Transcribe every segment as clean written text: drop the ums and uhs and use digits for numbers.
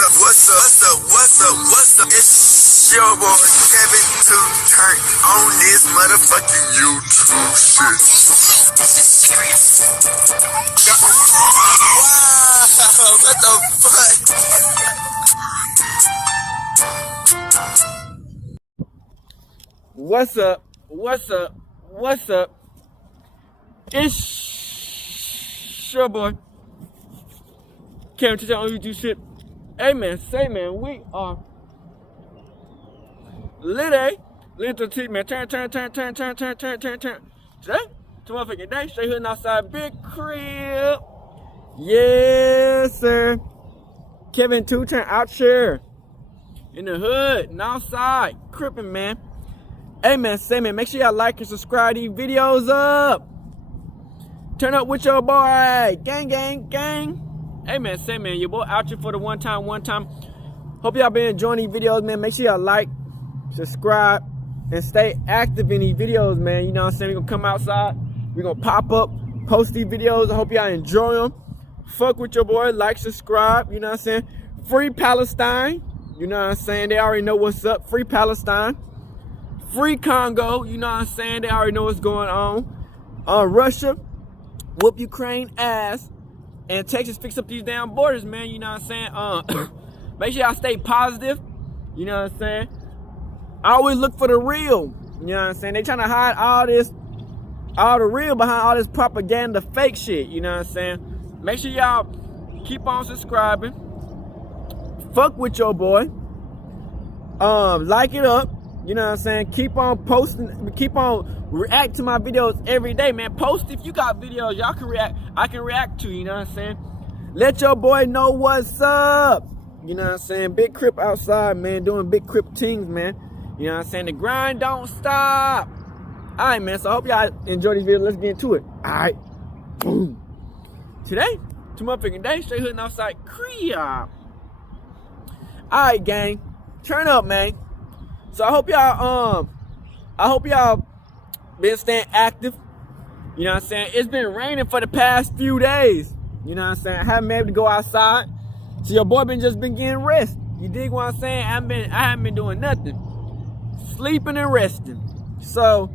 What's up? It's your boy Kevin to turn on this motherfucking YouTube shit. This is serious. Wow, what the fuck? What's up? It's your boy Kevin to turn on YouTube shit. Hey man, we are lit to T, man. Turn. Today, motherfucking day, straight hooding outside, big crib. Yes, sir. Kevin 2 turn out here in the hood and outside, crippin', man. Hey man, make sure y'all like and subscribe these videos up. Turn up with your boy, gang. Hey man, your boy out here for the one time. Hope y'all been enjoying these videos, man. Make sure y'all like, subscribe, and stay active in these videos, man. You know what I'm saying? We're gonna come outside, we're gonna pop up, post these videos. I hope y'all enjoy them. Fuck with your boy, like, subscribe, you know what I'm saying? Free Palestine, you know what I'm saying? They already know what's up. Free Palestine. Free Congo, you know what I'm saying? They already know what's going on. Russia, whoop Ukraine ass. And Texas fix up these damn borders, man, you know what I'm saying? Make sure y'all stay positive, you know what I'm saying? I always look for the real, you know what I'm saying? They trying to hide all the real behind all this propaganda, fake shit, you know what I'm saying? Make sure y'all keep on subscribing. Fuck with your boy. Like it up. You know what I'm saying? Keep on posting, keep on react to my videos every day, man. Post if you got videos y'all can react, I can react to, you know what I'm saying? Let your boy know what's up. You know what I'm saying? Big crip outside, man, doing big crip things, man. You know what I'm saying? The grind don't stop. Alright, man, so I hope y'all enjoy this video. Let's get into it. Alright. Boom. Today, two motherfucking day, straight hooding outside. Kriya. Alright, gang. Turn up, man. So I hope y'all been staying active. You know what I'm saying? It's been raining for the past few days. You know what I'm saying? I haven't been able to go outside. So your boy been getting rest. You dig what I'm saying? I haven't been doing nothing. Sleeping and resting. So,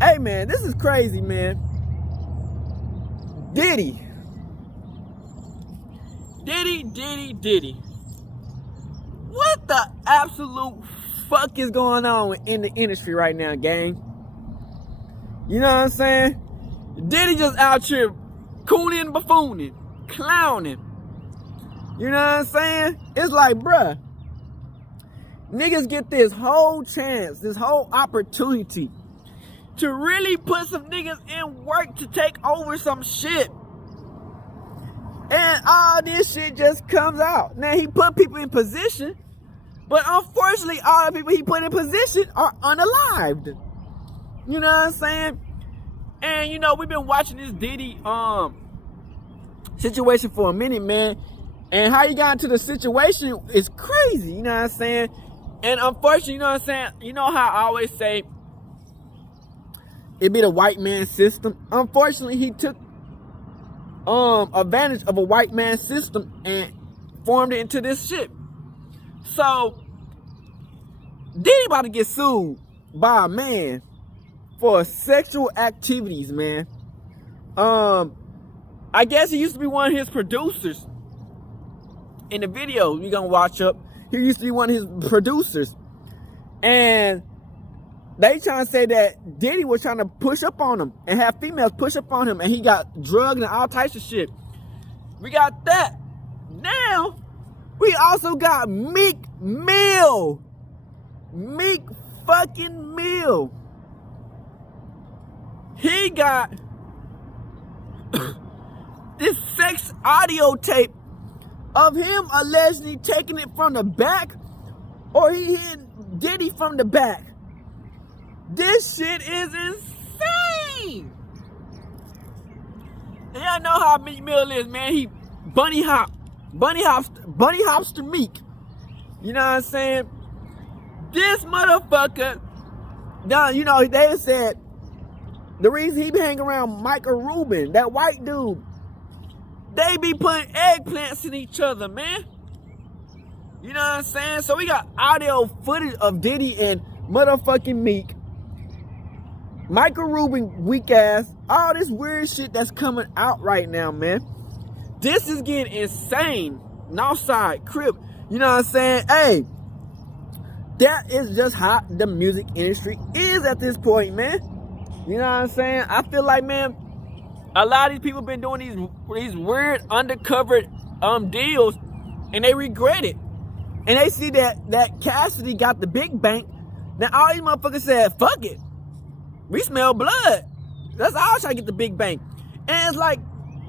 hey man, this is crazy, man. Diddy. What the absolute fuck is going on in the industry right now, gang? You know what I'm saying? Diddy just out here cooning, buffooning, clowning. You know what I'm saying? It's like, bruh, niggas get this whole chance, this whole opportunity to really put some niggas in work to take over some shit. And all this shit just comes out. Now, he put people in position, but unfortunately, all the people he put in position are unalived. You know what I'm saying? And, you know, we've been watching this Diddy situation for a minute, man. And how he got into the situation is crazy, you know what I'm saying? And unfortunately, you know what I'm saying? You know how I always say, it be the white man system. Unfortunately, he took advantage of a white man system and formed it into this shit. So, Diddy about to get sued by a man for sexual activities, man. I guess he used to be one of his producers in the video we gonna watch up. He used to be one of his producers. And they trying to say that Diddy was trying to push up on him and have females push up on him, and he got drugged and all types of shit. We got that. Now, we also got Meek Mill. Meek fucking Mill. He got this sex audio tape of him allegedly taking it from the back, or he hit Diddy from the back. This shit is insane. And y'all know how Meek Mill is, man. He bunny hops to Meek. You know what I'm saying? This motherfucker, you know, they said the reason he be hanging around Michael Rubin, that white dude, they be putting eggplants in each other, man. You know what I'm saying? So we got audio footage of Diddy and motherfucking Meek, Michael Rubin, weak ass, all this weird shit that's coming out right now, man. This is getting insane. Northside, Crip, you know what I'm saying? Hey, that is just how the music industry is at this point, man. You know what I'm saying? I feel like, man, a lot of these people been doing these weird undercover deals, and they regret it. And they see that Cassidy got the big bank. Now all these motherfuckers said, fuck it. We smell blood. That's all trying to get the big bank. And it's like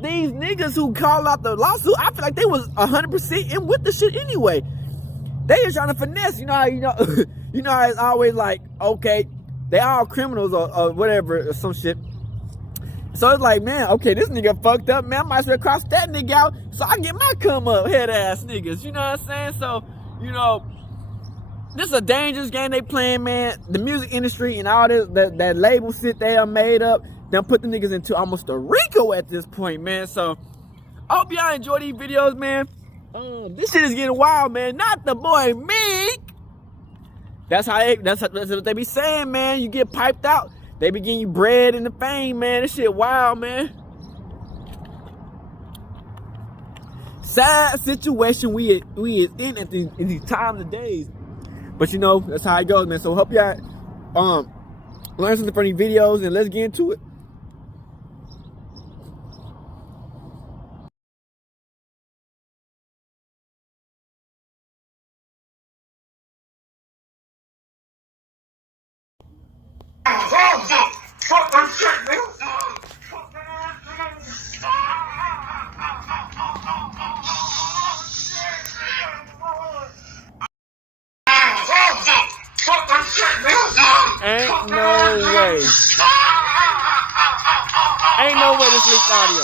these niggas who called out the lawsuit, I feel like they was 100% in with the shit anyway. They just trying to finesse. You know how you know how it's always like, okay, they all criminals or whatever or some shit. So it's like, man, okay, this nigga fucked up, man. I might as well cross that nigga out so I can get my come up, head ass niggas. You know what I'm saying? So, you know, this is a dangerous game they playing, man. The music industry and all this, that label shit they are made up, done put the niggas into almost a RICO at this point, man. So, I hope y'all enjoy these videos, man. This shit is getting wild, man. Not the boy Meek. That's what they be saying, man. You get piped out, they be giving you bread and the fame, man. This shit wild, man. Sad situation we is in at these times of days. But you know, that's how it goes, man. So hope y'all learn something from these videos, and let's get into it. Ain't no way. Ain't no way this leaked audio.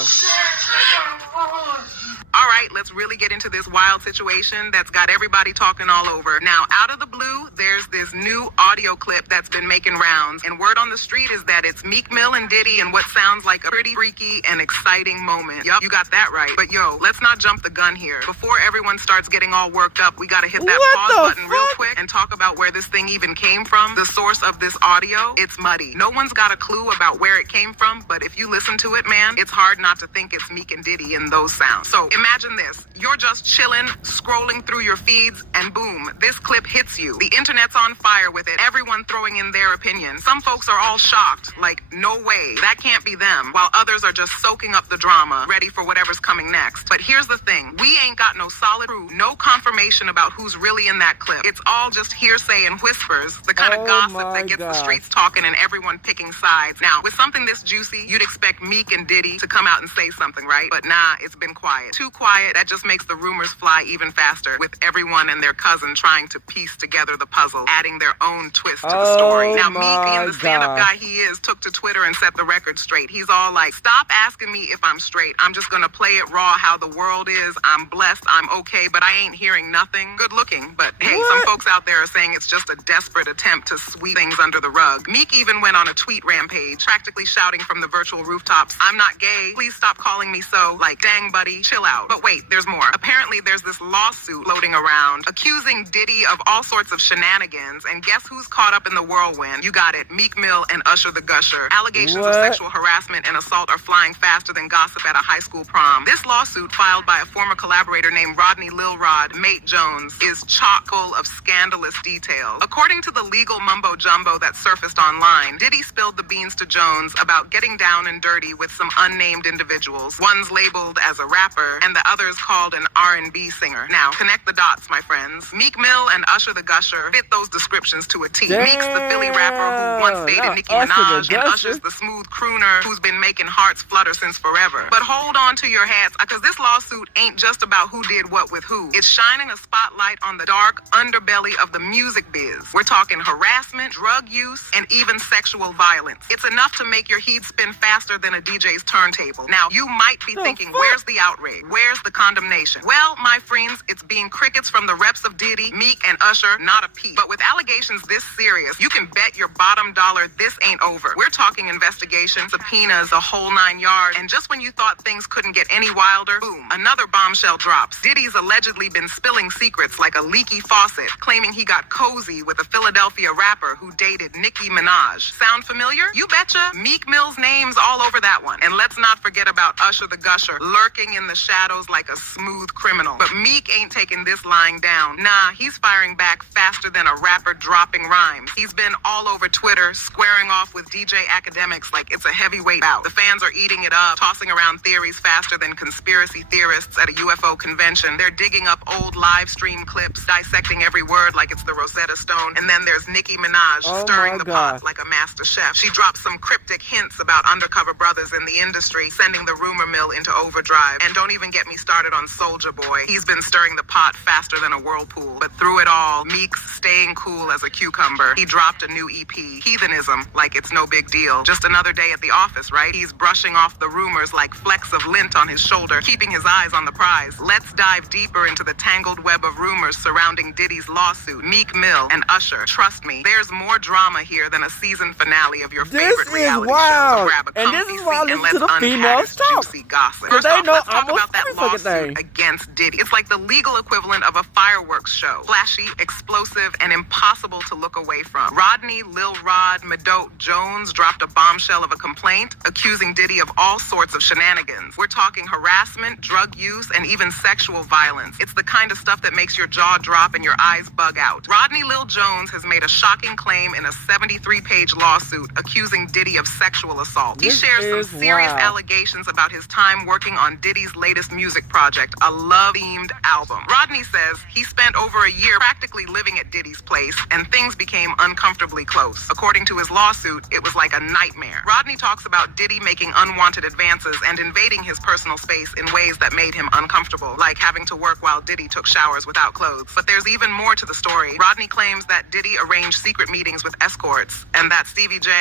All right, let's really get into this wild situation that's got everybody talking all over. Now, out of the blue, there's this new audio clip that's been making rounds. And word on the street is that it's Meek Mill and Diddy in what sounds like a pretty freaky and exciting moment. Yup, you got that right. But yo, let's not jump the gun here. Before everyone starts getting all worked up, we gotta hit that pause button real quick and talk about where this thing even came from. The source of this audio, it's muddy. No one's got a clue about where it came from, but if you listen to it, man, it's hard not to think it's Meek and Diddy in those sounds. So imagine this. You're just chilling, scrolling through your feeds, and boom, this clip hits you. The internet's on fire with it, everyone throwing in their opinion. Some folks are all shocked, like, no way, that can't be them, while others are just soaking up the drama, ready for whatever's coming next. But here's the thing, we ain't got no solid proof, no confirmation about who's really in that clip. It's all just hearsay and whispers, the kind of gossip that gets the streets talking and everyone picking sides. Now, with something this juicy, you'd expect Meek and Diddy to come out and say something, right? But nah, it's been quiet. Too quiet, that just makes the rumors fly even faster, with everyone and their cousin trying to piece together the puzzle, adding their own twist to the story. Now, Meek, being the stand-up guy he is, took to Twitter and set the record straight. He's all like, stop asking me if I'm straight. I'm just gonna play it raw how the world is. I'm blessed, I'm okay, but I ain't hearing nothing. Good looking, but hey, some folks out there are saying it's just a desperate attempt to sweep things under the rug. Meek even went on a tweet rampage, practically shouting from the virtual rooftops, I'm not gay, please stop calling me so. Like, dang buddy, chill out. But wait, there's more. Apparently there's this lawsuit floating around accusing Diddy of all sorts of shenanigans, and guess who's caught up in the whirlwind? You got it, Meek Mill and Usher the Gusher. Allegations of sexual harassment and assault are flying faster than gossip at a high school prom. This lawsuit, filed by a former collaborator named Rodney Lil Rod, Mate Jones, is chock full of scandalous details. According to the legal mumbo jumbo that surfaced online, Diddy spilled the beans to Jones about getting down and dirty with some unnamed individuals. One's labeled as a rapper and the other's called an R&B singer. Now, connect the dots, my friends. Meek Mill and Usher the Gusher fit those descriptions to a T. Damn. Meek's the Philly rapper who once dated Nicki Minaj, and Usher's the smooth crooner who's been making hearts flutter since forever. But hold on to your hats, because this lawsuit ain't just about who did what with who. It's shining a spotlight on the dark underbelly of the music biz. We're talking harassment, drug use, and even sexual violence. It's enough to make your heat spin faster than a DJ's turntable. Now, you might be thinking, where's the outrage? Where's the condemnation. Well, my friends, it's being crickets from the reps of Diddy, Meek, and Usher, not a peep. But with allegations this serious, you can bet your bottom dollar this ain't over. We're talking investigation, subpoenas, the whole 9 yards. And just when you thought things couldn't get any wilder, boom, another bombshell drops. Diddy's allegedly been spilling secrets like a leaky faucet, claiming he got cozy with a Philadelphia rapper who dated Nicki Minaj. Sound familiar? You betcha. Meek Mill's name's all over that one. And let's not forget about Usher the Gusher, lurking in the shadows like a smooth criminal. But Meek ain't taking this lying down. Nah, he's firing back faster than a rapper dropping rhymes. He's been all over Twitter, squaring off with DJ academics like it's a heavyweight bout. The fans are eating it up, tossing around theories faster than conspiracy theorists at a UFO convention. They're digging up old live stream clips, dissecting every word like it's the Rosetta Stone. And then there's Nicki Minaj stirring the pot like a master chef. She drops some cryptic hints about undercover brothers in the industry, sending the rumor mill into overdrive. And don't even get me started on Soulja Boy. He's been stirring the pot faster than a whirlpool. But through it all, Meek's staying cool as a cucumber. He dropped a new EP, Heathenism, like it's no big deal. Just another day at the office, right? He's brushing off the rumors like flecks of lint on his shoulder, keeping his eyes on the prize. Let's dive deeper into the tangled web of rumors surrounding Diddy's lawsuit, Meek Mill, and Usher. Trust me, there's more drama here than a season finale of your favorite reality show. So grab a comfy seat and let's unpack this juicy gossip. First off, let's talk about that lawsuit against Diddy. It's like the legal equivalent of a fireworks show. Flashy, explosive, and impossible to look away from. Rodney Lil Rod Madote Jones dropped a bombshell of a complaint accusing Diddy of all sorts of shenanigans. We're talking harassment, drug use, and even sexual violence. It's the kind of stuff that makes your jaw drop and your eyes bug out. Rodney Lil Jones has made a shocking claim in a 73-page lawsuit accusing Diddy of sexual assault. He shares some serious allegations about his time working on Diddy's latest music project, a love-themed album. Rodney says he spent over a year practically living at Diddy's place, and things became uncomfortably close. According to his lawsuit, it was like a nightmare. Rodney talks about Diddy making unwanted advances and invading his personal space in ways that made him uncomfortable, like having to work while Diddy took showers without clothes. But there's even more to the story. Rodney claims that Diddy arranged secret meetings with escorts, and that Stevie J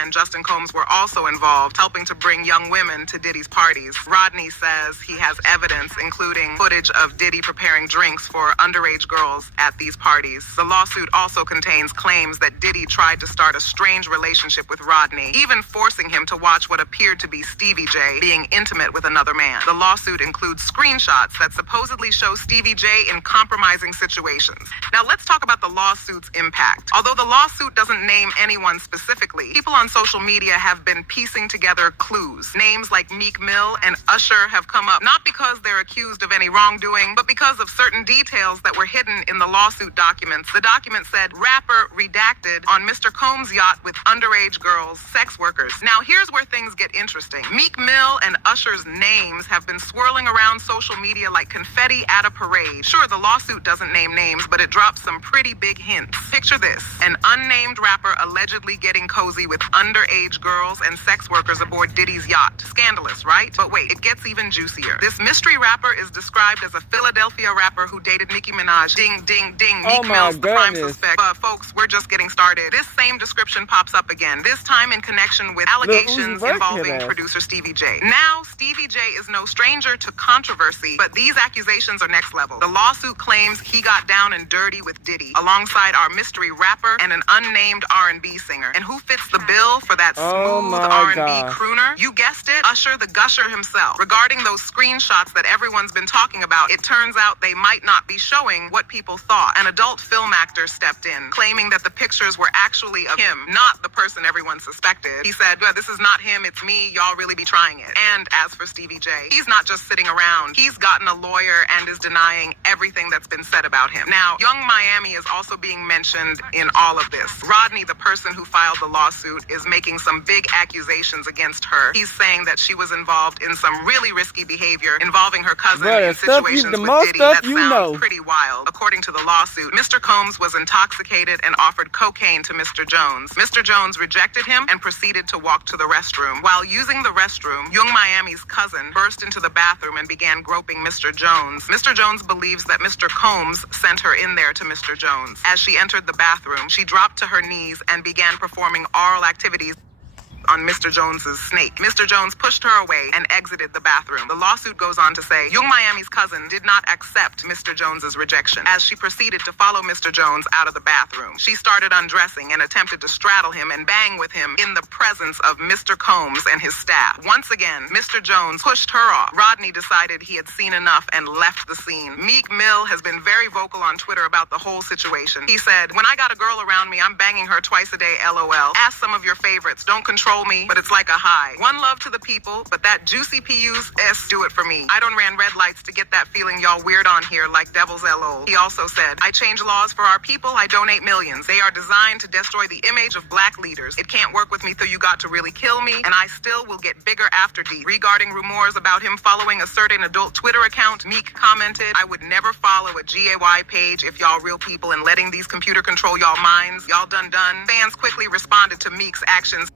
and Justin Combs were also involved, helping to bring young women to Diddy's parties. Rodney says he has evidence, including footage of Diddy preparing drinks for underage girls at these parties. The lawsuit also contains claims that Diddy tried to start a strange relationship with Rodney, even forcing him to watch what appeared to be Stevie J being intimate with another man. The lawsuit includes screenshots that supposedly show Stevie J in compromising situations. Now let's talk about the lawsuit's impact. Although the lawsuit doesn't name anyone specifically, people on social media have been piecing together clues. Names like Meek Mill and Usher have come up, not because they're accused of any wrongdoing, but because of certain details that were hidden in the lawsuit documents. The document said, rapper redacted on Mr. Combs' yacht with underage girls, sex workers. Now here's where things get interesting. Meek Mill and Usher's names have been swirling around social media like confetti at a parade. Sure, the lawsuit doesn't name names, but it drops some pretty big hints. Picture this: an unnamed rapper allegedly getting cozy with underage girls and sex workers aboard Diddy's yacht. Scandalous, right? But wait, it gets even juicier. This mystery rapper is described as a Philadelphia rapper who dated Nicki Minaj. Ding, ding, ding. Meek Mill's the prime suspect. But folks, we're just getting started. This same description pops up again, this time in connection with allegations involving producer Stevie J. Now, Stevie J is no stranger to controversy, but these accusations are next level. The lawsuit claims he got down and dirty with Diddy, alongside our mystery rapper and an unnamed R&B singer. And who fits the bill for that smooth R&B crooner? You guessed it, Usher the Gusher himself. Regarding those screenshots that everyone's been talking about, it turns out they might not be showing what people thought. An adult film actor stepped in, claiming that the pictures were actually of him, not the person everyone suspected. He said, well, this is not him, it's me, y'all really be trying it. And as for Stevie J, he's not just sitting around. He's gotten a lawyer and is denying everything that's been said about him. Now, Young Miami is also being mentioned in all of this. Rodney, the person who filed the lawsuit, is making some big accusations against her. He's saying that she was involved in some really risky behavior involving her cousin in situations with Diddy that sounds pretty wild. According to the lawsuit, Mr. Combs was intoxicated and offered cocaine to Mr. Jones. Mr. Jones rejected him and proceeded to walk to the restroom. While using the restroom, Young Miami's cousin burst into the bathroom and began groping Mr. Jones. Mr. Jones believes that Mr. Combs sent her in there to Mr. Jones. As she entered the bathroom, she dropped to her knees and began performing oral activities. on Mr. Jones's snake. Mr. Jones pushed her away and exited the bathroom. The lawsuit goes on to say, Young Miami's cousin did not accept Mr. Jones's rejection as she proceeded to follow Mr. Jones out of the bathroom. She started undressing and attempted to straddle him and bang with him in the presence of Mr. Combs and his staff. Once again, Mr. Jones pushed her off. Rodney decided he had seen enough and left the scene. Meek Mill has been very vocal on Twitter about the whole situation. He said, when I got a girl around me, I'm banging her twice a day, LOL. Ask some of your favorites. Don't control me, but it's like a high. One love to the people, but that juicy PUS do it for me. I done ran red lights to get that feeling y'all weird on here like devil's LOL. He also said, I change laws for our people, I donate millions. They are designed to destroy the image of black leaders. It can't work with me till you got to really kill me, and I still will get bigger after D. Regarding rumors about him following a certain adult Twitter account, Meek commented, I would never follow a GAY page if y'all real people and letting these computer control y'all minds. Y'all done. Fans quickly responded to Meek's actions,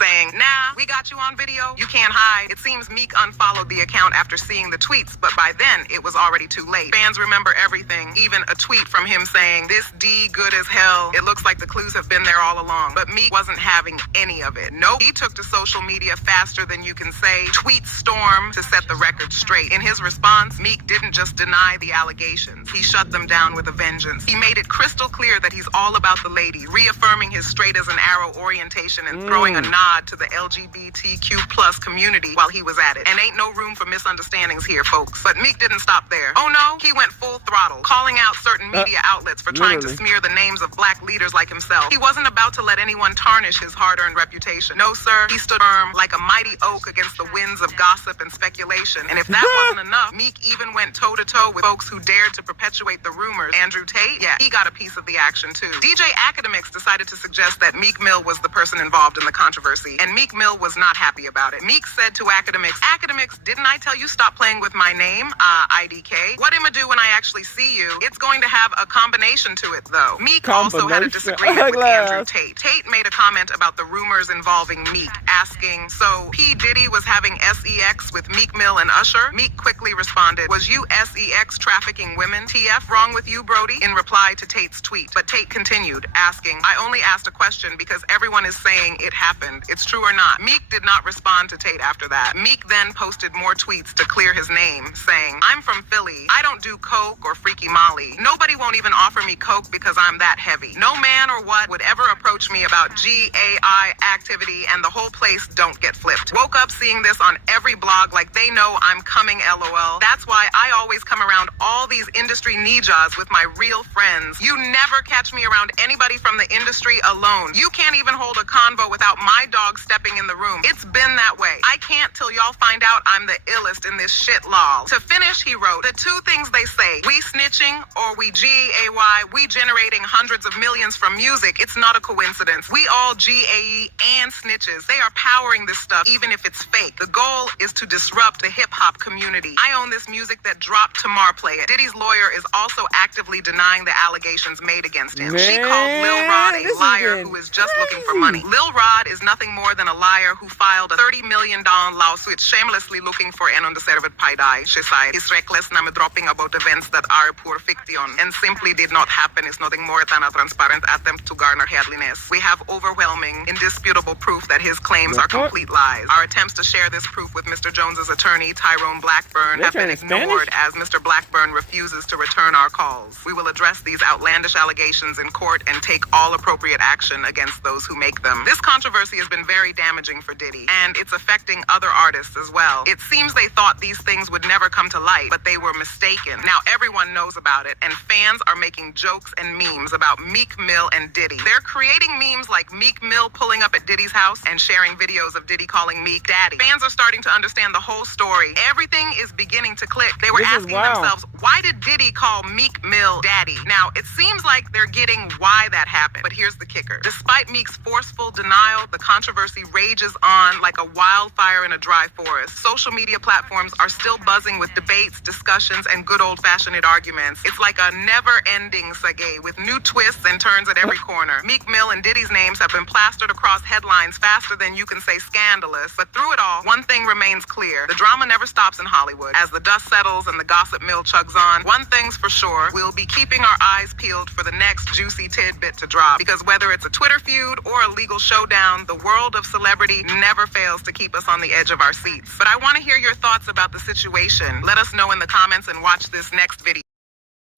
saying, nah, we got you on video. You can't hide. It seems Meek unfollowed the account after seeing the tweets, but by then it was already too late. Fans remember everything, even a tweet from him saying, this D good as hell. It looks like the clues have been there all along. But Meek wasn't having any of it. Nope. He took to social media faster than you can say tweet storm to set the record straight. In his response, Meek didn't just deny the allegations. He shut them down with a vengeance. He made it crystal clear that he's all about the ladies, reaffirming his straight as an arrow orientation and throwing a nod to the LGBTQ plus community while he was at it. And ain't no room for misunderstandings here, folks. But Meek didn't stop there. Oh no, he went full throttle, calling out certain media outlets for trying to smear the names of black leaders like himself. He wasn't about to let anyone tarnish his hard-earned reputation. No, sir, he stood firm like a mighty oak against the winds of gossip and speculation. And if that wasn't enough, Meek even went toe-to-toe with folks who dared to perpetuate the rumors. Andrew Tate, yeah, he got a piece of the action too. DJ Academics decided to suggest that Meek Mill was the person involved in the controversy, and Meek Mill was not happy about it. Meek said to Academics, didn't I tell you stop playing with my name? IDK. What am I do when I actually see you? It's going to have a combination to it, though. Meek also had a disagreement with Andrew Tate. Tate made a comment about the rumors involving Meek, asking, so P. Diddy was having sex with Meek Mill and Usher? Meek quickly responded, was you sex trafficking women? TF, wrong with you, Brody? In reply to Tate's tweet. But Tate continued, asking, I only asked a question because everyone is saying it happened. It's true or not? Meek did not respond to Tate after that. Meek then posted more tweets to clear his name, saying, I'm from Philly. I don't do coke or freaky molly. Nobody won't even offer me coke because I'm that heavy. No man or what would ever approach me about GAI activity, and the whole place don't get flipped. Woke up seeing this on every blog like they know I'm coming, LOL. That's why I always come around all these industry ninjas with my real friends. You never catch me around anybody from the industry alone. You can't even hold a convo without my dog stepping in the room. It's been that way. I can't till y'all find out I'm the illest in this shit, lol. To finish, he wrote, the two things they say, we snitching or we GAY, we generating hundreds of millions from music. It's not a coincidence. We all GAE and snitches. They are powering this stuff, even if it's fake. The goal is to disrupt the hip-hop community. I own this music that dropped to Marplay It. Diddy's lawyer is also actively denying the allegations made against him. She called Lil Rod a liar who is just looking for money. Lil Rod is nothing more than a liar who filed a $30 million lawsuit shamelessly looking for an undeserved paydai. She said, his reckless name dropping about events that are pure fiction and simply did not happen is nothing more than a transparent attempt to garner headliness. We have overwhelming, indisputable proof that his claims are complete lies. Our attempts to share this proof with Mr. Jones's attorney, Tyrone Blackburn, have been ignored as Mr. Blackburn refuses to return our calls. We will address these outlandish allegations in court and take all appropriate action against those who make them. This controversy has been very damaging for Diddy, and it's affecting other artists as well. It seems they thought these things would never come to light, but they were mistaken. Now everyone knows about it, and fans are making jokes and memes about Meek Mill and Diddy. They're creating memes like Meek Mill pulling up at Diddy's house and sharing videos of Diddy calling Meek daddy. Fans are starting to understand the whole story. Everything is beginning to click. They were asking themselves, why did Diddy call Meek Mill daddy? Now, it seems like they're getting why that happened, but here's the kicker. Despite Meek's forceful denial, the controversy controversy rages on like a wildfire in a dry forest. Social media platforms are still buzzing with debates, discussions, and good old-fashioned arguments. It's like a never-ending saga with new twists and turns at every corner. Meek Mill and Diddy's names have been plastered across headlines faster than you can say scandalous. But through it all, one thing remains clear. The drama never stops in Hollywood. As the dust settles and the gossip mill chugs on, one thing's for sure, we'll be keeping our eyes peeled for the next juicy tidbit to drop. Because whether it's a Twitter feud or a legal showdown, the world of celebrity never fails to keep us on the edge of our seats. But I want to hear your thoughts about the situation. Let us know in the comments and watch this next video.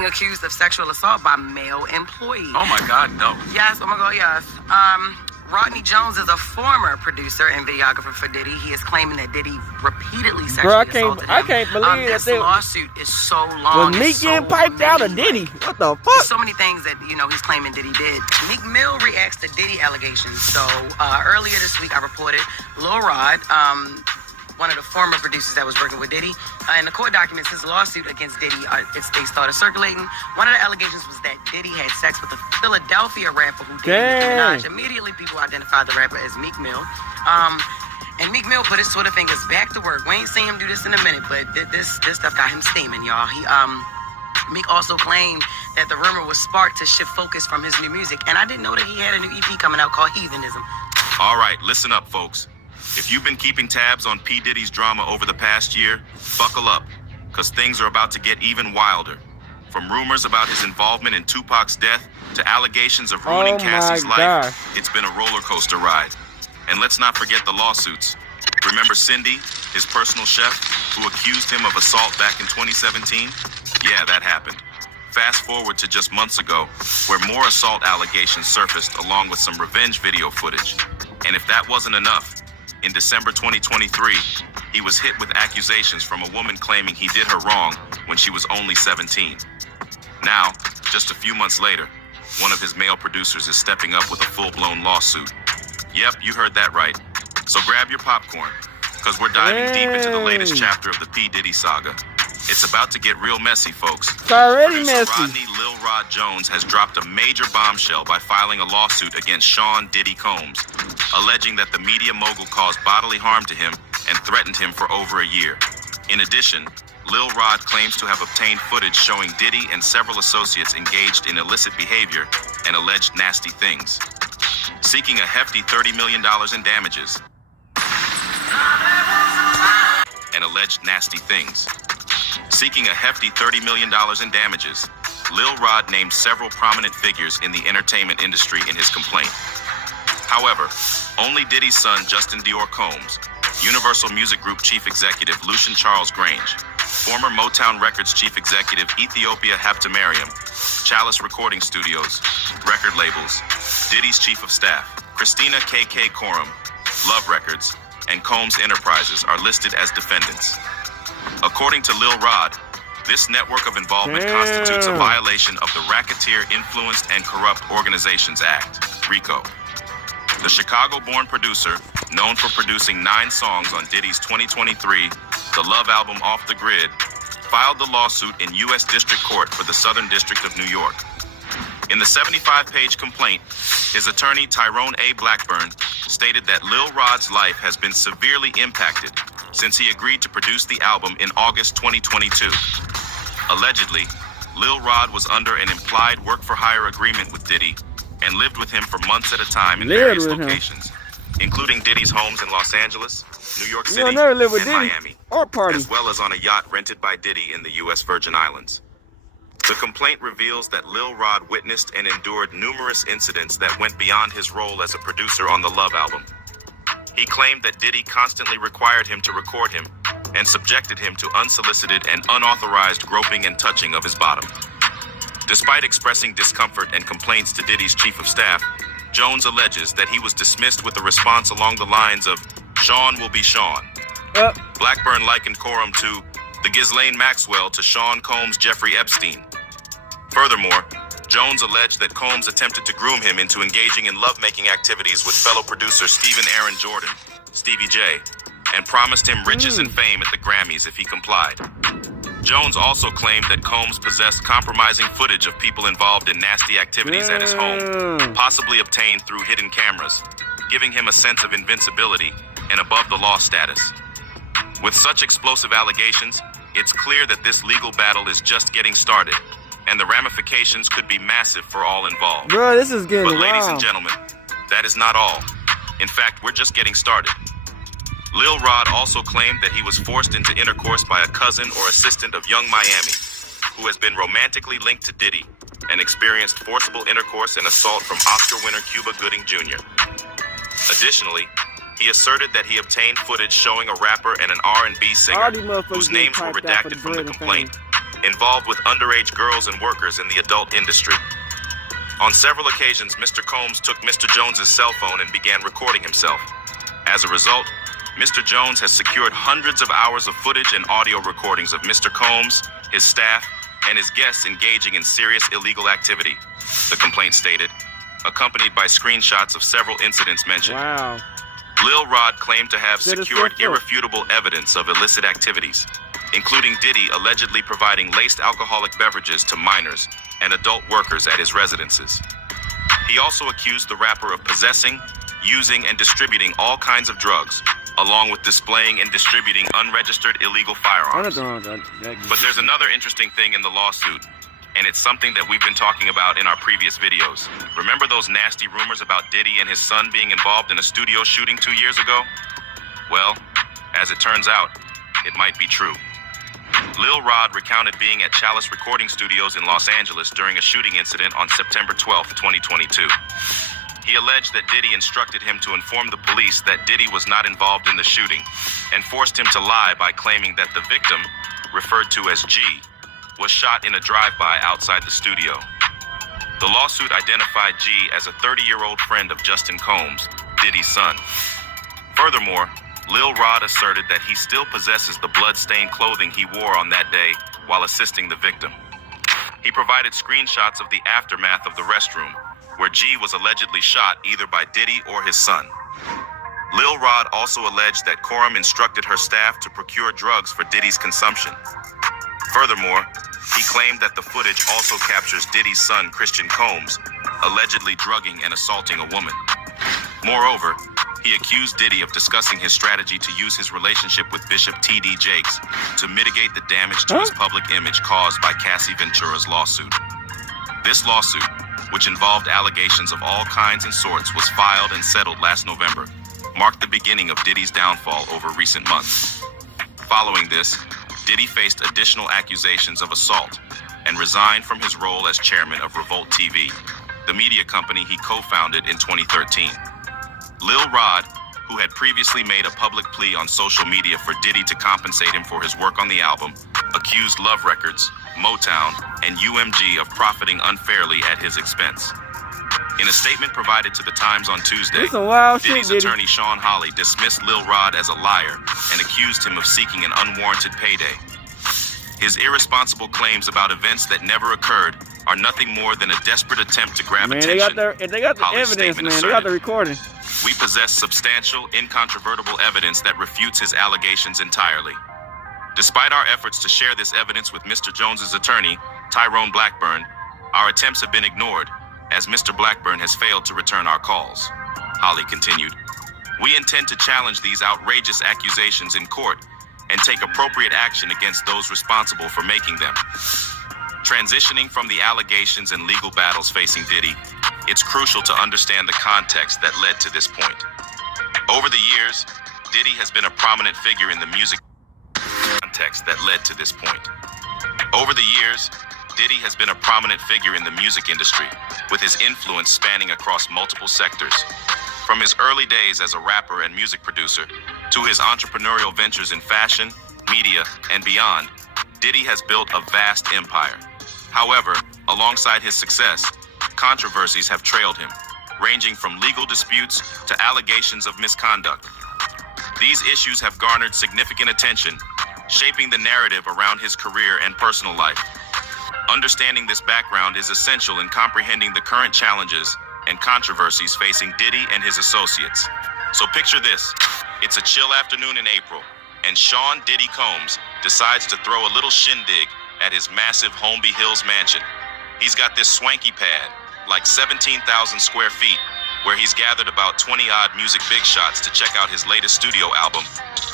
Accused of sexual assault by male employee. Oh my God, no. Yes, oh my God, yes. Rodney Jones is a former producer and videographer for Diddy. He is claiming that Diddy repeatedly sexually assaulted him. I can't believe this that lawsuit is so long. Was Meek getting piped out of Diddy? What the fuck? There's so many things that, you know, he's claiming Diddy did. Meek Mill reacts to Diddy allegations. So earlier this week, I reported Lil Rod, one of the former producers that was working with Diddy, in the court documents, his lawsuit against Diddy, they started circulating. One of the allegations was that Diddy had sex with a Philadelphia rapper who dated Nicki Minaj. Immediately, people identified the rapper as Meek Mill. And Meek Mill put his Twitter fingers back to work. We ain't seen him do this in a minute, but this stuff got him steaming, y'all. Meek also claimed that the rumor was sparked to shift focus from his new music. And I didn't know that he had a new EP coming out called Heathenism. All right, listen up, folks. If you've been keeping tabs on P. Diddy's drama over the past year, buckle up, because things are about to get even wilder. From rumors about his involvement in Tupac's death to allegations of ruining Cassie's life, it's been a roller coaster ride. And let's not forget the lawsuits. Remember Cindy, his personal chef, who accused him of assault back in 2017? Yeah, that happened. Fast forward to just months ago, where more assault allegations surfaced along with some revenge video footage. And if that wasn't enough, in December 2023, he was hit with accusations from a woman claiming he did her wrong when she was only 17. Now, just a few months later, one of his male producers is stepping up with a full-blown lawsuit. Yep, you heard that right. So grab your popcorn, because we're diving deep into the latest chapter of the P. Diddy saga. It's about to get real messy, folks. It's already Producer messy. Rodney Lil Rod Jones has dropped a major bombshell by filing a lawsuit against Sean Diddy Combs, alleging that the media mogul caused bodily harm to him and threatened him for over a year. In addition, Lil Rod claims to have obtained footage showing Diddy and several associates engaged in illicit behavior and alleged nasty things, seeking a hefty $30 million in damages. Seeking a hefty $30 million in damages, Lil Rod named several prominent figures in the entertainment industry in his complaint. However, only Diddy's son, Justin Dior Combs, Universal Music Group Chief Executive Lucian Charles Grange, former Motown Records Chief Executive Ethiopia Haptemariam, Chalice Recording Studios, record labels, Diddy's Chief of Staff, Christina K.K. Coram, Love Records, and Combs Enterprises are listed as defendants. According to Lil Rod, this network of involvement constitutes a violation of the Racketeer Influenced and Corrupt Organizations Act, RICO. The Chicago-born producer, known for producing 9 songs on Diddy's 2023 The Love album Off the Grid, filed the lawsuit in U.S. District Court for the Southern District of New York. In the 75-page complaint, his attorney Tyrone A. Blackburn stated that Lil Rod's life has been severely impacted since he agreed to produce the album in August 2022. Allegedly, Lil Rod was under an implied work-for-hire agreement with Diddy and lived with him for months at a time in various locations, including Diddy's homes in Los Angeles, New York City, and Miami, as well as on a yacht rented by Diddy in the U.S. Virgin Islands. The complaint reveals that Lil Rod witnessed and endured numerous incidents that went beyond his role as a producer on the Love album. He claimed that Diddy constantly required him to record him and subjected him to unsolicited and unauthorized groping and touching of his bottom. Despite expressing discomfort and complaints to Diddy's chief of staff, Jones alleges that he was dismissed with a response along the lines of, "Sean will be Sean." Blackburn likened Coram to the Ghislaine Maxwell to Sean Combs' Jeffrey Epstein. Furthermore, Jones alleged that Combs attempted to groom him into engaging in lovemaking activities with fellow producer Stephen Aaron Jordan, Stevie J, and promised him riches and fame at the Grammys if he complied. Jones also claimed that Combs possessed compromising footage of people involved in nasty activities at his home, possibly obtained through hidden cameras. giving him a sense of invincibility and above-the-law status. With such explosive allegations, it's clear that this legal battle is just getting started, and the ramifications could be massive for all involved. Bro, this is getting But ladies and wild. gentlemen, that is not all. In fact, we're just getting started. Lil Rod also claimed that he was forced into intercourse by a cousin or assistant of Young Miami, who has been romantically linked to Diddy, and experienced forcible intercourse and assault from Oscar winner Cuba Gooding Jr. Additionally, he asserted that he obtained footage showing a rapper and an R&B All singer, these motherfuckers whose names were getting piped out for redacted from the bread and complaint, involved with underage girls and workers in the adult industry. On several occasions, Mr. Combs took Mr. Jones's cell phone and began recording himself. As a result, Mr. Jones has secured hundreds of hours of footage and audio recordings of Mr. Combs, his staff, and his guests engaging in serious illegal activity, the complaint stated, accompanied by screenshots of several incidents mentioned. Wow. Lil Rod claimed to have Set us secured up. irrefutable evidence of illicit activities, including Diddy allegedly providing laced alcoholic beverages to minors and adult workers at his residences. He also accused the rapper of possessing, using, and distributing all kinds of drugs, along with displaying and distributing unregistered illegal firearms. But there's another interesting thing in the lawsuit, and it's something that we've been talking about in our previous videos. Remember those nasty rumors about Diddy and his son being involved in a studio shooting 2 years ago? Well, as it turns out, it might be true. Lil Rod recounted being at Chalice Recording Studios in Los Angeles during a shooting incident on September 12, 2022. He alleged that Diddy instructed him to inform the police that Diddy was not involved in the shooting and forced him to lie by claiming that the victim, referred to as G, was shot in a drive-by outside the studio. The lawsuit identified G as a 30-year-old friend of Justin Combs, Diddy's son. Furthermore, Lil Rod asserted that he still possesses the blood-stained clothing he wore on that day while assisting the victim. He provided screenshots of the aftermath of the restroom, where G was allegedly shot either by Diddy or his son. Lil Rod also alleged that Coram instructed her staff to procure drugs for Diddy's consumption. Furthermore, he claimed that the footage also captures Diddy's son, Christian Combs, allegedly drugging and assaulting a woman. Moreover, he accused Diddy of discussing his strategy to use his relationship with Bishop T.D. Jakes to mitigate the damage to his public image caused by Cassie Ventura's lawsuit. This lawsuit, which involved allegations of all kinds and sorts, was filed and settled last November, marked the beginning of Diddy's downfall over recent months. Following this, Diddy faced additional accusations of assault and resigned from his role as chairman of Revolt TV, the media company he co-founded in 2013. Lil Rod, who had previously made a public plea on social media for Diddy to compensate him for his work on the album, accused Love Records, Motown, and UMG of profiting unfairly at his expense. In a statement provided to The Times on Tuesday, This some wild Diddy's shit, Diddy. attorney Sean Hawley dismissed Lil Rod as a liar and accused him of seeking an unwarranted payday. His irresponsible claims about events that never occurred are nothing more than a desperate attempt to grab Man, attention. they got the Hawley's evidence, statement man. They got the asserted. recording. We possess substantial, incontrovertible evidence that refutes his allegations entirely. Despite our efforts to share this evidence with Mr. Jones's attorney, Tyrone Blackburn, our attempts have been ignored, as Mr. Blackburn has failed to return our calls. Hawley continued, we intend to challenge these outrageous accusations in court and take appropriate action against those responsible for making them. Transitioning from the allegations and legal battles facing Diddy, it's crucial to understand the context that led to this point. Over the years, Diddy has been a prominent figure in the music context that led to this point. Over the years, Diddy has been a prominent figure in the music industry, with his influence spanning across multiple sectors. From his early days as a rapper and music producer, to his entrepreneurial ventures in fashion, media, and beyond, Diddy has built a vast empire. However, alongside his success, controversies have trailed him, ranging from legal disputes to allegations of misconduct. These issues have garnered significant attention, shaping the narrative around his career and personal life. Understanding this background is essential in comprehending the current challenges and controversies facing Diddy and his associates. So picture this. It's a chill afternoon in April, and Sean Diddy Combs decides to throw a little shindig at his massive Holmby Hills mansion. He's got this swanky pad, like 17,000 square feet, where he's gathered about 20-odd music big shots to check out his latest studio album,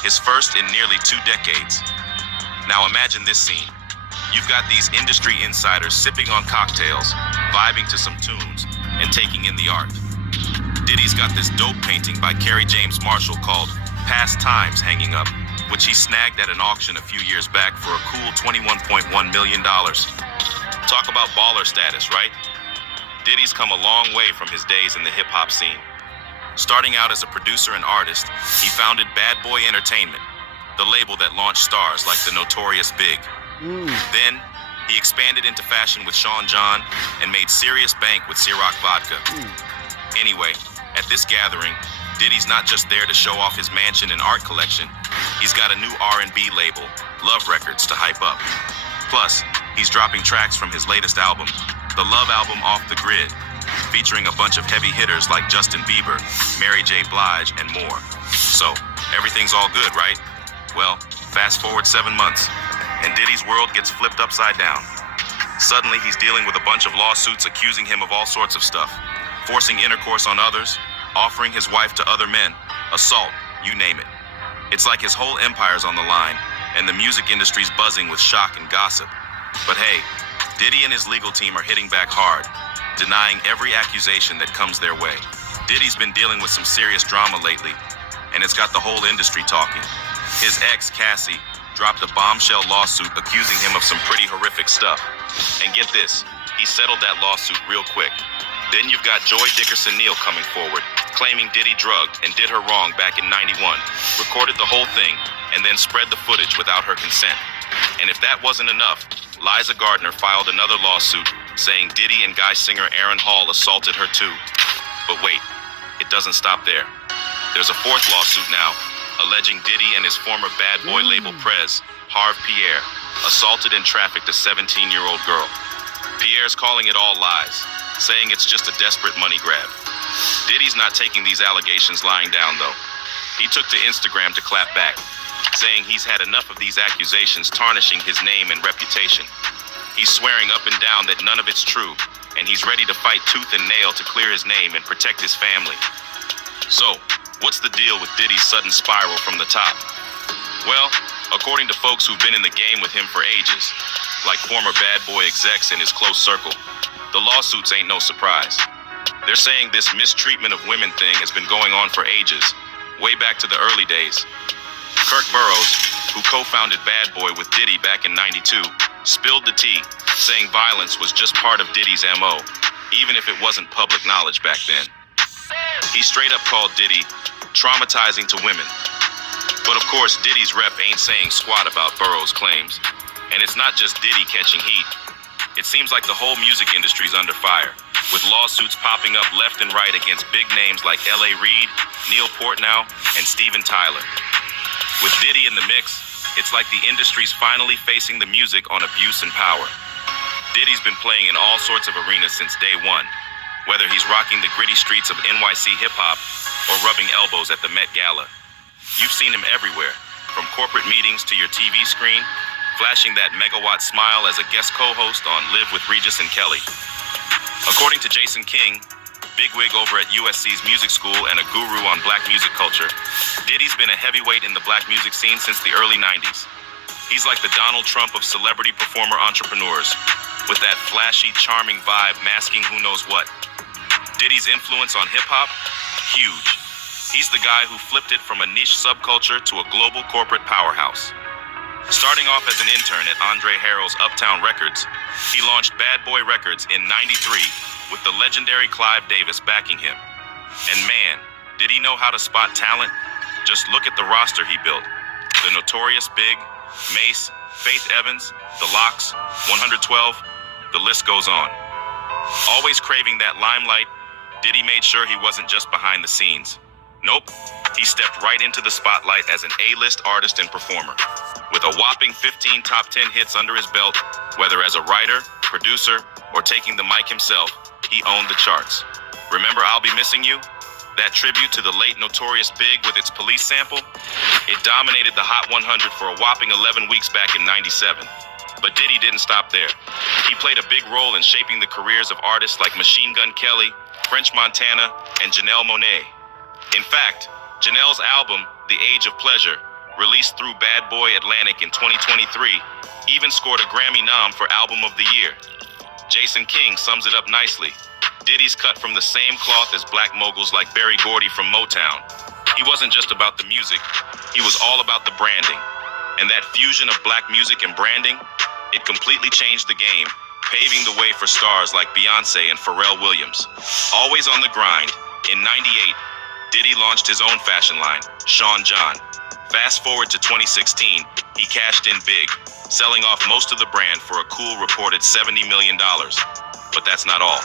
his first in nearly 2 decades. Now imagine this scene. You've got these industry insiders sipping on cocktails, vibing to some tunes, and taking in the art. Diddy's got this dope painting by Kerry James Marshall called Past Times hanging up, which he snagged at an auction a few years back for a cool $21.1 million. Talk about baller status, right? Diddy's come a long way from his days in the hip-hop scene. Starting out as a producer and artist, he founded Bad Boy Entertainment, the label that launched stars like the Notorious Big. Then, he expanded into fashion with Sean John and made serious bank with Ciroc Vodka. Anyway, at this gathering, Diddy's not just there to show off his mansion and art collection. He's got a new R&B label, Love Records, to hype up. Plus, he's dropping tracks from his latest album, the Love Album Off the Grid, featuring a bunch of heavy hitters like Justin Bieber, Mary J. Blige, and more. So, everything's all good, right? Well, fast forward 7 months, and Diddy's world gets flipped upside down. Suddenly, he's dealing with a bunch of lawsuits accusing him of all sorts of stuff, forcing intercourse on others, offering his wife to other men, assault, you name it. It's like his whole empire's on the line, and the music industry's buzzing with shock and gossip. But hey, Diddy and his legal team are hitting back hard, denying every accusation that comes their way. Diddy's been dealing with some serious drama lately, and it's got the whole industry talking. His ex, Cassie, dropped a bombshell lawsuit accusing him of some pretty horrific stuff. And get this, he settled that lawsuit real quick. Then you've got Joy Dickerson-Neal coming forward, claiming Diddy drugged and did her wrong back in '91, recorded the whole thing, and then spread the footage without her consent. And if that wasn't enough, Liza Gardner filed another lawsuit saying Diddy and guy singer Aaron Hall assaulted her too. But wait, it doesn't stop there. There's a fourth lawsuit now, alleging Diddy and his former Bad Boy label Prez, Harv Pierre, assaulted and trafficked a 17-year-old girl. Pierre's calling it all lies, saying it's just a desperate money grab. Diddy's not taking these allegations lying down though. He took to Instagram to clap back, saying he's had enough of these accusations tarnishing his name and reputation. He's swearing up and down that none of it's true, and he's ready to fight tooth and nail to clear his name and protect his family. So, what's the deal with Diddy's sudden spiral from the top? Well, according to folks who've been in the game with him for ages, like former Bad Boy execs in his close circle, the lawsuits ain't no surprise. They're saying this mistreatment of women thing has been going on for ages, way back to the early days. Kirk Burrows, who co-founded Bad Boy with Diddy back in '92, spilled the tea, saying violence was just part of Diddy's MO, even if it wasn't public knowledge back then. He straight up called Diddy traumatizing to women. But of course, Diddy's rep ain't saying squat about Burrows' claims. And it's not just Diddy catching heat. It seems like the whole music industry's under fire, with lawsuits popping up left and right against big names like L.A. Reid, Neil Portnow, and Steven Tyler. With Diddy in the mix, it's like the industry's finally facing the music on abuse and power. Diddy's been playing in all sorts of arenas since day one, whether he's rocking the gritty streets of NYC hip-hop or rubbing elbows at the Met Gala. You've seen him everywhere, from corporate meetings to your TV screen, flashing that megawatt smile as a guest co-host on Live with Regis and Kelly. According to Jason King, bigwig over at USC's music school and a guru on black music culture, Diddy's been a heavyweight in the black music scene since the early 90s. He's like the Donald Trump of celebrity performer entrepreneurs, with that flashy, charming vibe masking who knows what. Diddy's influence on hip-hop? Huge. He's the guy who flipped it from a niche subculture to a global corporate powerhouse. Starting off as an intern at Andre Harrell's Uptown Records, he launched Bad Boy Records in '93 with the legendary Clive Davis backing him. And man, did he know how to spot talent? Just look at the roster he built. The Notorious Big, Mace, Faith Evans, The Lox, 112, the list goes on. Always craving that limelight, Diddy made sure he wasn't just behind the scenes. Nope, he stepped right into the spotlight as an A-list artist and performer. With a whopping 15 top 10 hits under his belt, whether as a writer, producer, or taking the mic himself, he owned the charts. Remember I'll Be Missing You? That tribute to the late Notorious Big with its Police sample? It dominated the Hot 100 for a whopping 11 weeks back in '97. But Diddy didn't stop there. He played a big role in shaping the careers of artists like Machine Gun Kelly, French Montana, and Janelle Monáe. In fact, Janelle's album, The Age of Pleasure, released through Bad Boy Atlantic in 2023, even scored a Grammy nom for Album of the Year. Jason King sums it up nicely. Diddy's cut from the same cloth as black moguls like Berry Gordy from Motown. He wasn't just about the music, he was all about the branding. And that fusion of black music and branding, it completely changed the game, paving the way for stars like Beyonce and Pharrell Williams. Always on the grind, in '98, Diddy launched his own fashion line, Sean John. Fast forward to 2016, he cashed in big, selling off most of the brand for a cool reported $70 million. But that's not all.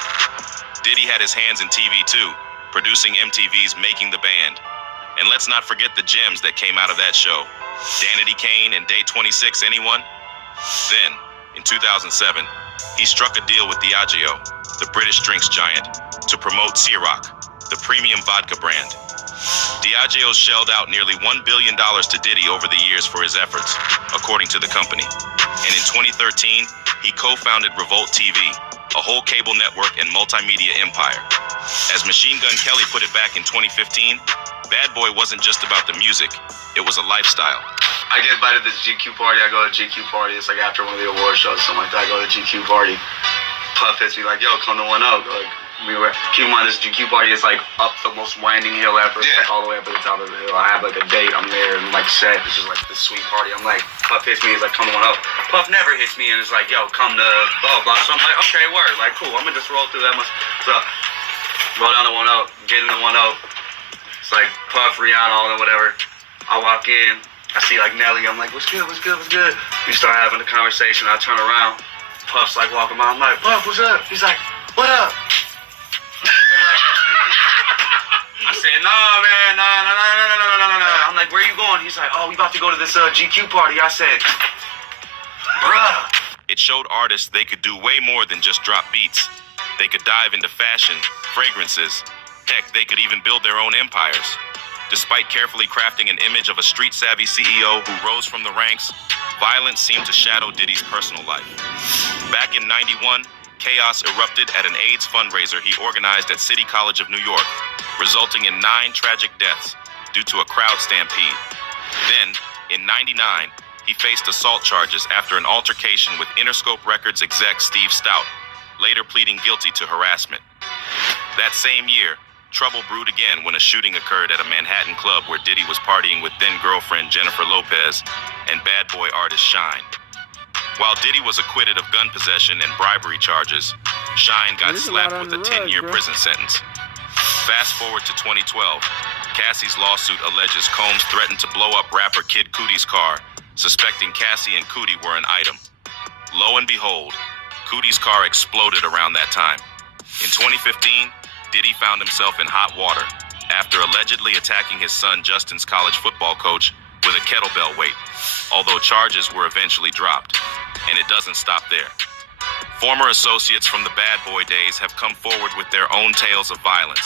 Diddy had his hands in TV too, producing MTV's Making the Band. And let's not forget the gems that came out of that show. Danity Kane and Day 26, anyone? Then, in 2007, he struck a deal with Diageo, the British drinks giant, to promote Ciroc, the premium vodka brand. Diageo shelled out nearly $1 billion to Diddy over the years for his efforts, according to the company. And in 2013, he co-founded Revolt TV, a whole cable network and multimedia empire. As Machine Gun Kelly put it back in 2015, Bad Boy wasn't just about the music, it was a lifestyle. I get invited to this GQ party, I go to GQ party, it's like after one of the award shows, something like that, I go to GQ party. Puff hits me like, yo, come to 1-0. Like, keep in mind, this GQ party is like up the most winding hill ever, like all the way up at the top of the hill. I have like a date, I'm there, and like set, it's just like this sweet party. I'm like, Puff hits me, he's like, come to 1-0. Puff never hits me, and it's like, yo, come to blah, blah. So I'm like, okay, word, like, cool, I'm gonna just roll through that much. So, roll down to 1-0, get into 1-0. It's like Puff, Rihanna, all that, whatever. I walk in, I see like Nelly, I'm like, what's good, what's good, what's good? We start having a conversation, I turn around, Puff's like walking by, I'm like, Puff, what's up? He's like, what up? I said, no, man, no. I'm like, where you going? He's like, oh, we about to go to this GQ party. I said, bruh. It showed artists they could do way more than just drop beats. They could dive into fashion, fragrances. Heck, they could even build their own empires. Despite carefully crafting an image of a street-savvy CEO who rose from the ranks, violence seemed to shadow Diddy's personal life. Back in '91, chaos erupted at an AIDS fundraiser he organized at City College of New York, resulting in 9 tragic deaths due to a crowd stampede. Then, in '99, he faced assault charges after an altercation with Interscope Records exec Steve Stout, later pleading guilty to harassment. That same year, trouble brewed again when a shooting occurred at a Manhattan club where Diddy was partying with then-girlfriend Jennifer Lopez and Bad Boy artist Shine. While Diddy was acquitted of gun possession and bribery charges, Shine got slapped with a 10-year prison sentence. Fast forward to 2012, Cassie's lawsuit alleges Combs threatened to blow up rapper Kid Cudi's car, suspecting Cassie and Cudi were an item. Lo and behold, Cudi's car exploded around that time. In 2015, Diddy found himself in hot water after allegedly attacking his son Justin's college football coach with a kettlebell weight, although charges were eventually dropped. And it doesn't stop there. Former associates from the Bad Boy days have come forward with their own tales of violence,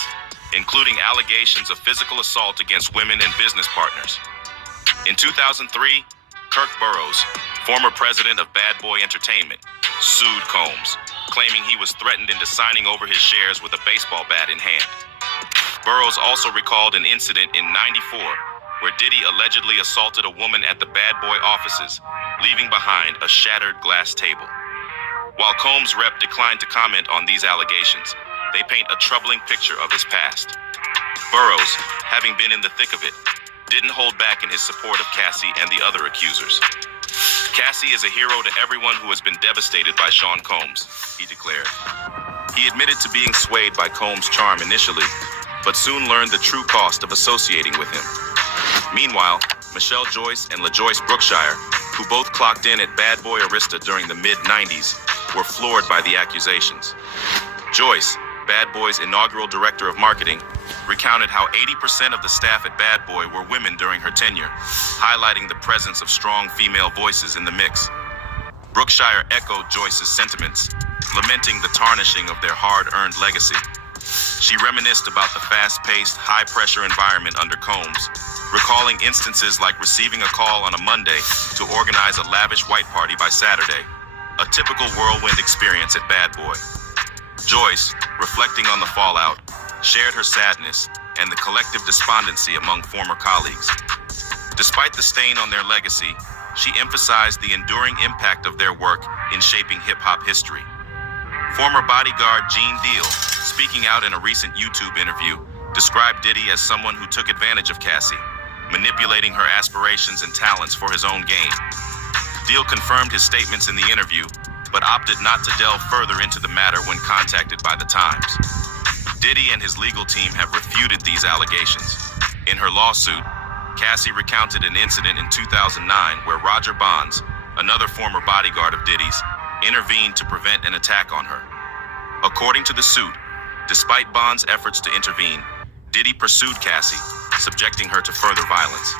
including allegations of physical assault against women and business partners. In 2003, Kirk Burroughs, former president of Bad Boy Entertainment, sued Combs, claiming he was threatened into signing over his shares with a baseball bat in hand. Burroughs also recalled an incident in '94 where Diddy allegedly assaulted a woman at the Bad Boy offices, leaving behind a shattered glass table. While Combs' rep declined to comment on these allegations, they paint a troubling picture of his past. Burroughs, having been in the thick of it, didn't hold back in his support of Cassie and the other accusers. Cassie is a hero to everyone who has been devastated by Sean Combs, he declared. He admitted to being swayed by Combs' charm initially, but soon learned the true cost of associating with him. Meanwhile, Michelle Joyce and LaJoyce Brookshire, who both clocked in at Bad Boy Arista during the mid-90s, were floored by the accusations. Joyce, Bad Boy's inaugural director of marketing, recounted how 80% of the staff at Bad Boy were women during her tenure, highlighting the presence of strong female voices in the mix. Brookshire echoed Joyce's sentiments, lamenting the tarnishing of their hard-earned legacy. She reminisced about the fast-paced, high-pressure environment under Combs, recalling instances like receiving a call on a Monday to organize a lavish white party by Saturday, a typical whirlwind experience at Bad Boy. Joyce, reflecting on the fallout, shared her sadness and the collective despondency among former colleagues. Despite the stain on their legacy, she emphasized the enduring impact of their work in shaping hip-hop history. Former bodyguard Gene Deal, speaking out in a recent YouTube interview, described Diddy as someone who took advantage of Cassie, manipulating her aspirations and talents for his own gain. Deal confirmed his statements in the interview, but opted not to delve further into the matter when contacted by The Times. Diddy and his legal team have refuted these allegations. In her lawsuit, Cassie recounted an incident in 2009 where Roger Bonds, another former bodyguard of Diddy's, intervened to prevent an attack on her. According to the suit, despite Bonds' efforts to intervene, Diddy pursued Cassie, subjecting her to further violence.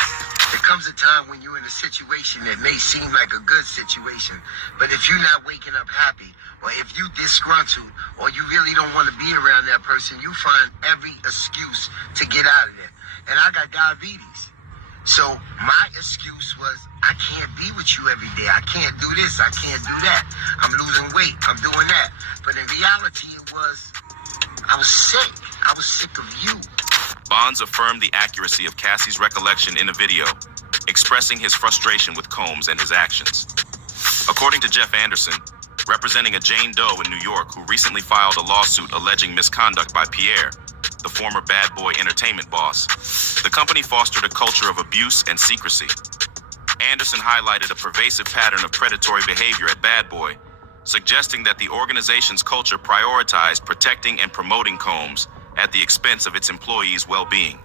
There comes a time when you're in a situation that may seem like a good situation, but if you're not waking up happy, or if you disgruntled, or you really don't want to be around that person, you find every excuse to get out of there. And I got diabetes. So my excuse was, I can't be with you every day. I can't do this. I can't do that. I'm losing weight. I'm doing that. But in reality, it was, I was sick. I was sick of you. Bonds affirmed the accuracy of Cassie's recollection in a video, expressing his frustration with Combs and his actions. According to Jeff Anderson, representing a Jane Doe in New York who recently filed a lawsuit alleging misconduct by Pierre, the former Bad Boy Entertainment boss, the company fostered a culture of abuse and secrecy. Anderson highlighted a pervasive pattern of predatory behavior at Bad Boy, suggesting that the organization's culture prioritized protecting and promoting Combs at the expense of its employees' well-being.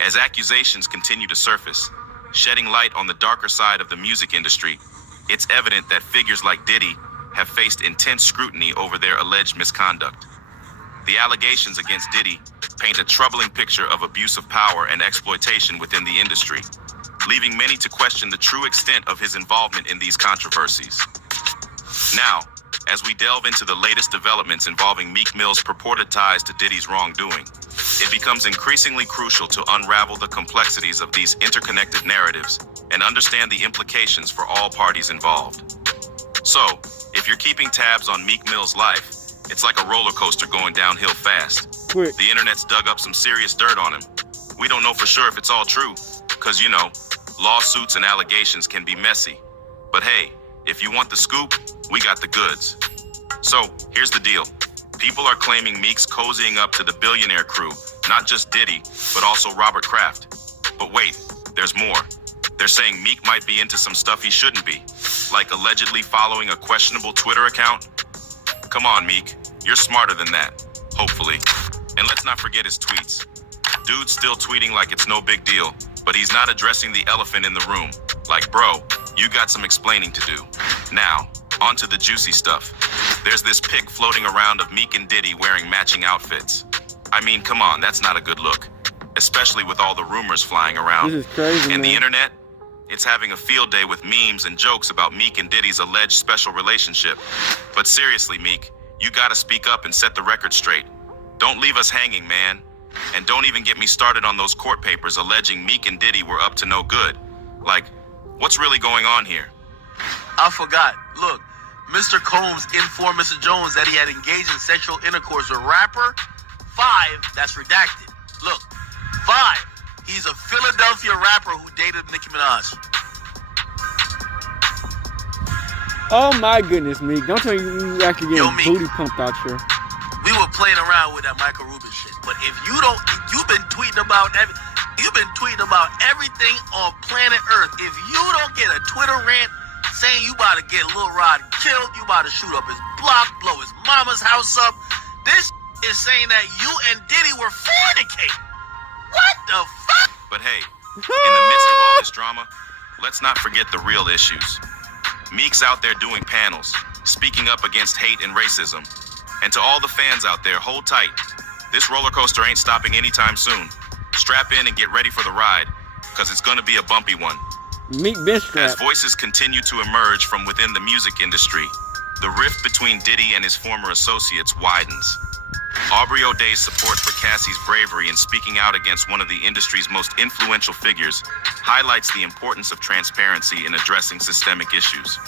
As accusations continue to surface, shedding light on the darker side of the music industry, it's evident that figures like Diddy have faced intense scrutiny over their alleged misconduct. The allegations against Diddy paint a troubling picture of abuse of power and exploitation within the industry, leaving many to question the true extent of his involvement in these controversies. Now, as we delve into the latest developments involving Meek Mill's purported ties to Diddy's wrongdoing, it becomes increasingly crucial to unravel the complexities of these interconnected narratives and understand the implications for all parties involved. So, if you're keeping tabs on Meek Mill's life, it's like a roller coaster going downhill fast. Quick. The internet's dug up some serious dirt on him. We don't know for sure if it's all true, because, you know, lawsuits and allegations can be messy. But hey, if you want the scoop, we got the goods. So, here's the deal. People are claiming Meek's cozying up to the billionaire crew, not just Diddy, but also Robert Kraft. But wait, there's more. They're saying Meek might be into some stuff he shouldn't be, like allegedly following a questionable Twitter account. Come on, Meek, you're smarter than that, hopefully. And let's not forget his tweets. Dude's still tweeting like it's no big deal, but he's not addressing the elephant in the room. Like, bro, you got some explaining to do. Now, on to the juicy stuff. There's this pic floating around of Meek and Diddy wearing matching outfits. I mean, come on, that's not a good look, especially with all the rumors flying around. This is crazy, And man. the internet, it's having a field day with memes and jokes about Meek and Diddy's alleged special relationship. But seriously, Meek, you gotta speak up and set the record straight. Don't leave us hanging, man. And don't even get me started on those court papers alleging Meek and Diddy were up to no good. Like, what's really going on here? I forgot. Look, Mr. Combs informed Mr. Jones that he had engaged in sexual intercourse with rapper 5, that's redacted. Look, 5, he's a Philadelphia rapper who dated Nicki Minaj. Oh my goodness, Meek. Don't tell me you actually Yo, getting Meek. booty pumped out here. We were playing around with that Michael Rubin shit. But if you don't, you've been tweeting about everything on planet Earth. If you don't get a Twitter rant saying you about to get Lil Rod killed, you about to shoot up his block, blow his mama's house up, this is saying that you and Diddy were fornicating. What the fuck? But hey, in the midst of all this drama, let's not forget the real issues. Meek's out there doing panels, speaking up against hate and racism. And to all the fans out there, hold tight. This roller coaster ain't stopping anytime soon. Strap in and get ready for the ride, because it's going to be a bumpy one. Meek been As strapped. voices continue to emerge from within the music industry, the rift between Diddy and his former associates widens. Aubrey O'Day's support for Cassie's bravery in speaking out against one of the industry's most influential figures highlights the importance of transparency in addressing systemic issues.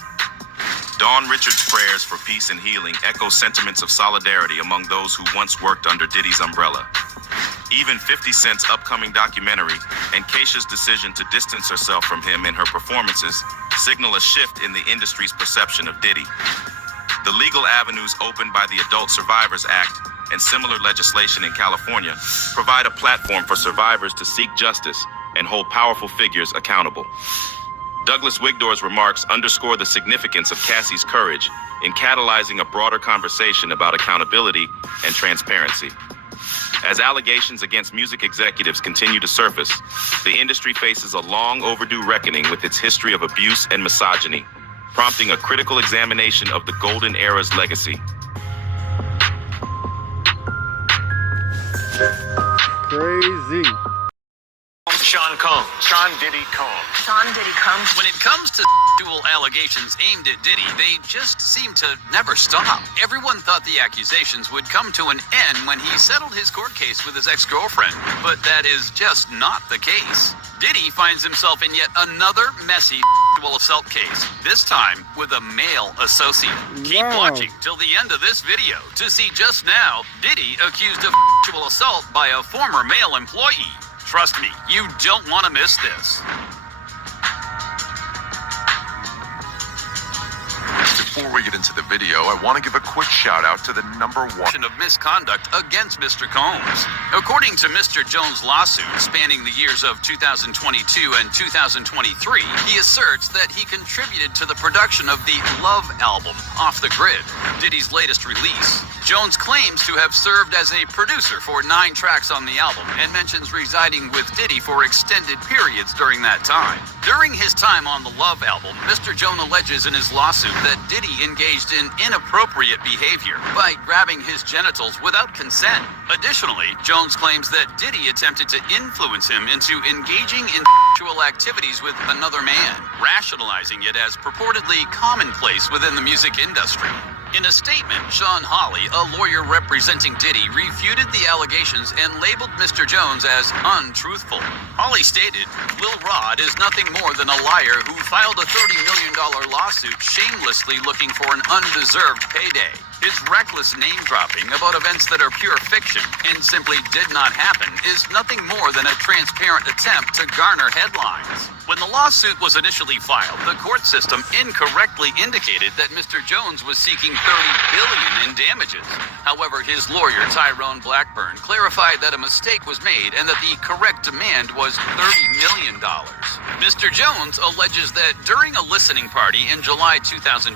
Dawn Richards' prayers for peace and healing echo sentiments of solidarity among those who once worked under Diddy's umbrella. Even 50 Cent's upcoming documentary and Keisha's decision to distance herself from him in her performances signal a shift in the industry's perception of Diddy. The legal avenues opened by the Adult Survivors Act and similar legislation in California provide a platform for survivors to seek justice and hold powerful figures accountable. Douglas Wigdor's remarks underscore the significance of Cassie's courage in catalyzing a broader conversation about accountability and transparency. As allegations against music executives continue to surface, the industry faces a long overdue reckoning with its history of abuse and misogyny, prompting a critical examination of the golden era's legacy. Crazy. Sean Combs. Sean Diddy Combs. Sean Diddy Combs. When it comes to sexual allegations aimed at Diddy, they just seem to never stop. Everyone thought the accusations would come to an end when he settled his court case with his ex-girlfriend, but that is just not the case. Diddy finds himself in yet another messy sexual assault case, this time with a male associate. Keep watching till the end of this video to see just now Diddy accused of sexual assault by a former male employee. Trust me, you don't want to miss this. Before we get into the video, I want to give a quick shout out to the #1 of misconduct against Mr. Combs. According to Mr. Jones' lawsuit spanning the years of 2022 and 2023, he asserts that he contributed to the production of the Love album, Off the Grid, Diddy's latest release. Jones claims to have served as a producer for 9 tracks on the album and mentions residing with Diddy for extended periods during that time. During his time on the Love album, Mr. Jones alleges in his lawsuit that Diddy engaged in inappropriate behavior by grabbing his genitals without consent. Additionally, Jones claims that Diddy attempted to influence him into engaging in sexual activities with another man, rationalizing it as purportedly commonplace within the music industry. In a statement, Sean Hawley, a lawyer representing Diddy, refuted the allegations and labeled Mr. Jones as untruthful. Hawley stated, Lil Rod is nothing more than a liar who filed a $30 million lawsuit shamelessly looking for an undeserved payday. His reckless name-dropping about events that are pure fiction and simply did not happen is nothing more than a transparent attempt to garner headlines. When the lawsuit was initially filed, the court system incorrectly indicated that Mr. Jones was seeking $30 billion in damages. However, his lawyer, Tyrone Blackburn, clarified that a mistake was made and that the correct demand was $30 million. Mr. Jones alleges that during a listening party in July 2023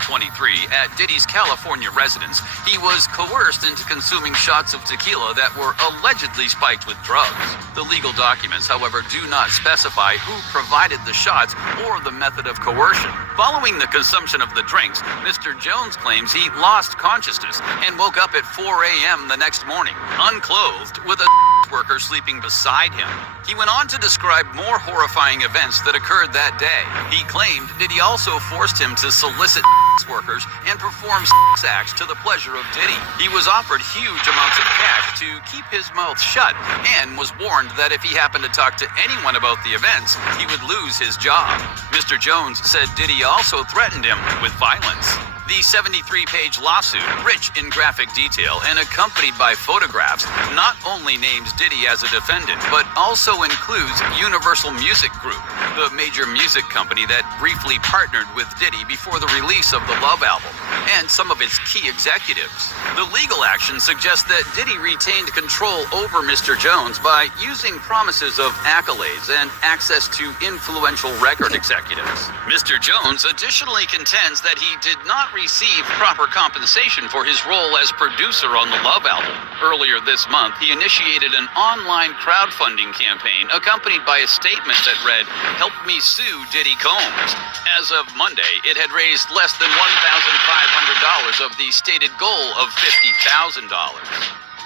at Diddy's California residence, he was coerced into consuming shots of tequila that were allegedly spiked with drugs. The legal documents, however, do not specify who provided the shots or the method of coercion. Following the consumption of the drinks, Mr. Jones claims he lost consciousness and woke up at 4 a.m. the next morning, unclothed, with a worker sleeping beside him. He went on to describe more horrifying events that occurred that day. He claimed Diddy also forced him to solicit workers and perform sex acts to the pleasure of Diddy. He was offered huge amounts of cash to keep his mouth shut and was warned that if he happened to talk to anyone about the events, he would lose his job. Mr. Jones said Diddy also threatened him with violence. The 73-page lawsuit, rich in graphic detail and accompanied by photographs, not only names Diddy as a defendant, but also includes Universal Music Group, the major music company that briefly partnered with Diddy before the release of the Love album, and some of its key executives. The legal action suggests that Diddy retained control over Mr. Jones by using promises of accolades and access to influential record executives. Mr. Jones additionally contends that he did not receive proper compensation for his role as producer on the Love album. Earlier this month, he initiated an online crowdfunding campaign accompanied by a statement that read, "Help me sue Diddy Combs." As of Monday, it had raised less than $1,500 of the stated goal of $50,000.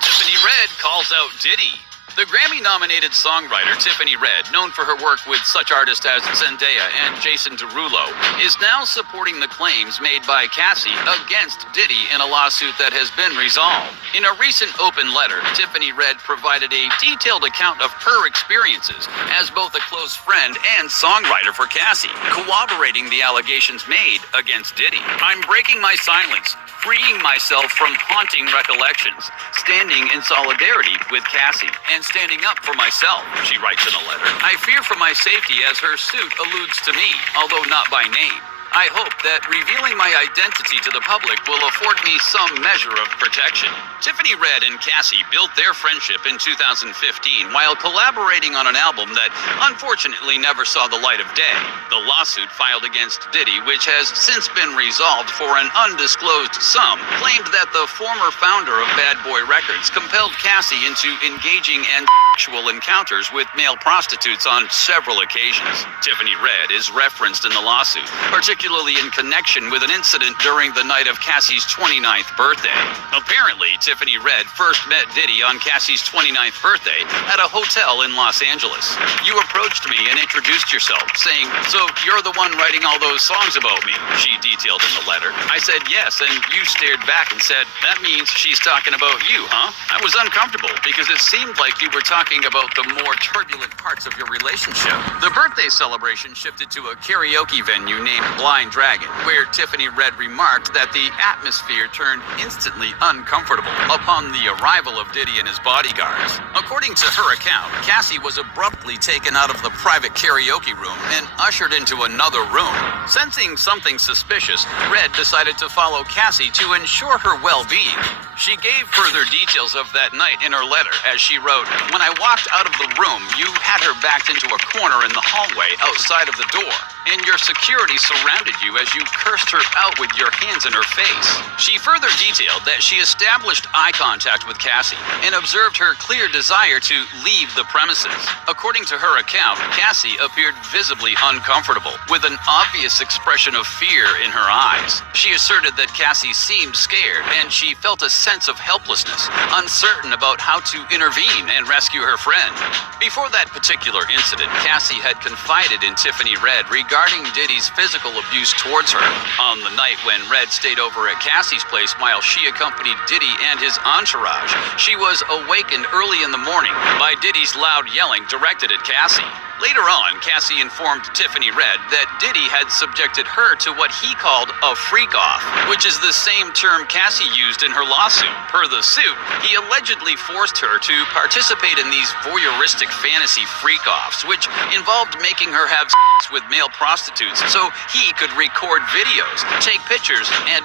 Tiffany Red calls out Diddy. The Grammy-nominated songwriter Tiffany Red, known for her work with such artists as Zendaya and Jason Derulo, is now supporting the claims made by Cassie against Diddy in a lawsuit that has been resolved. In a recent open letter, Tiffany Red provided a detailed account of her experiences as both a close friend and songwriter for Cassie, corroborating the allegations made against Diddy. I'm breaking my silence, freeing myself from haunting recollections, standing in solidarity with Cassie, and standing up for myself, she writes in a letter. I fear for my safety as her suit alludes to me, although not by name. I hope that revealing my identity to the public will afford me some measure of protection. Tiffany Red and Cassie built their friendship in 2015 while collaborating on an album that unfortunately never saw the light of day. The lawsuit filed against Diddy, which has since been resolved for an undisclosed sum, claimed that the former founder of Bad Boy Records compelled Cassie into engaging in sexual encounters with male prostitutes on several occasions. Tiffany Red is referenced in the lawsuit, particularly in connection with an incident during the night of Cassie's 29th birthday. Apparently, Tiffany Red first met Diddy on Cassie's 29th birthday at a hotel in Los Angeles. You approached me and introduced yourself, saying, "So you're the one writing all those songs about me," she detailed in the letter. I said yes, and you stared back and said, "That means she's talking about you, huh?" I was uncomfortable because it seemed like you were talking about the more turbulent parts of your relationship. The birthday celebration shifted to a karaoke venue named Blind Dragon, where Tiffany Red remarked that the atmosphere turned instantly uncomfortable upon the arrival of Diddy and his bodyguards. According to her account, Cassie was abruptly taken out of the private karaoke room and ushered into another room. Sensing something suspicious, Red decided to follow Cassie to ensure her well-being. She gave further details of that night in her letter as she wrote, "When I walked out of the room, you had her backed into a corner in the hallway outside of the door, and your security surrounded you as you cursed her out with your hands in her face." She further detailed that she established eye contact with Cassie and observed her clear desire to leave the premises. According to her account, Cassie appeared visibly uncomfortable, with an obvious expression of fear in her eyes. She asserted that Cassie seemed scared and she felt a sense of helplessness, uncertain about how to intervene and rescue her friend. Before that particular incident, Cassie had confided in Tiffany Red regarding Diddy's physical abuse towards her. On the night when Red stayed over at Cassie's place while she accompanied Diddy and his entourage, she was awakened early in the morning by Diddy's loud yelling directed at Cassie. Later on, Cassie informed Tiffany Red that Diddy had subjected her to what he called a freak-off, which is the same term Cassie used in her lawsuit. Per the suit, he allegedly forced her to participate in these voyeuristic fantasy freak-offs, which involved making her have sex with male prostitutes so he could record videos, take pictures, and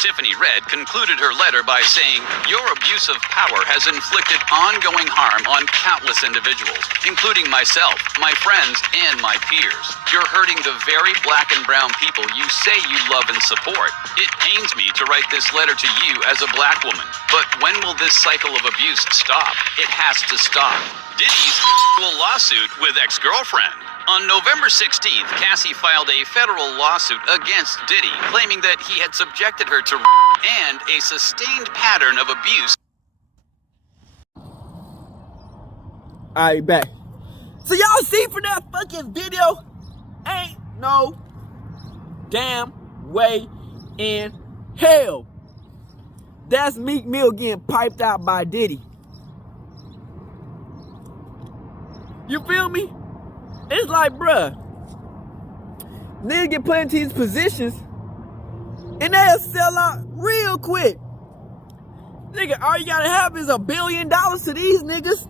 Tiffany Red concluded her letter by saying, "Your abuse of power has inflicted ongoing harm on countless individuals, including myself, my friends, and my peers. You're hurting the very black and brown people you say you love and support. It pains me to write this letter to you as a black woman, but when will this cycle of abuse stop? It has to stop." Diddy's lawsuit with ex-girlfriend. On November 16th, Cassie filed a federal lawsuit against Diddy, claiming that he had subjected her to and a sustained pattern of abuse. Alright, back. So y'all see from that fucking video, ain't no damn way in hell that's Meek Mill getting piped out by Diddy. You feel me? It's like, bruh, niggas get put into these positions and they'll sell out real quick. Nigga, all you gotta have is $1 billion to these niggas.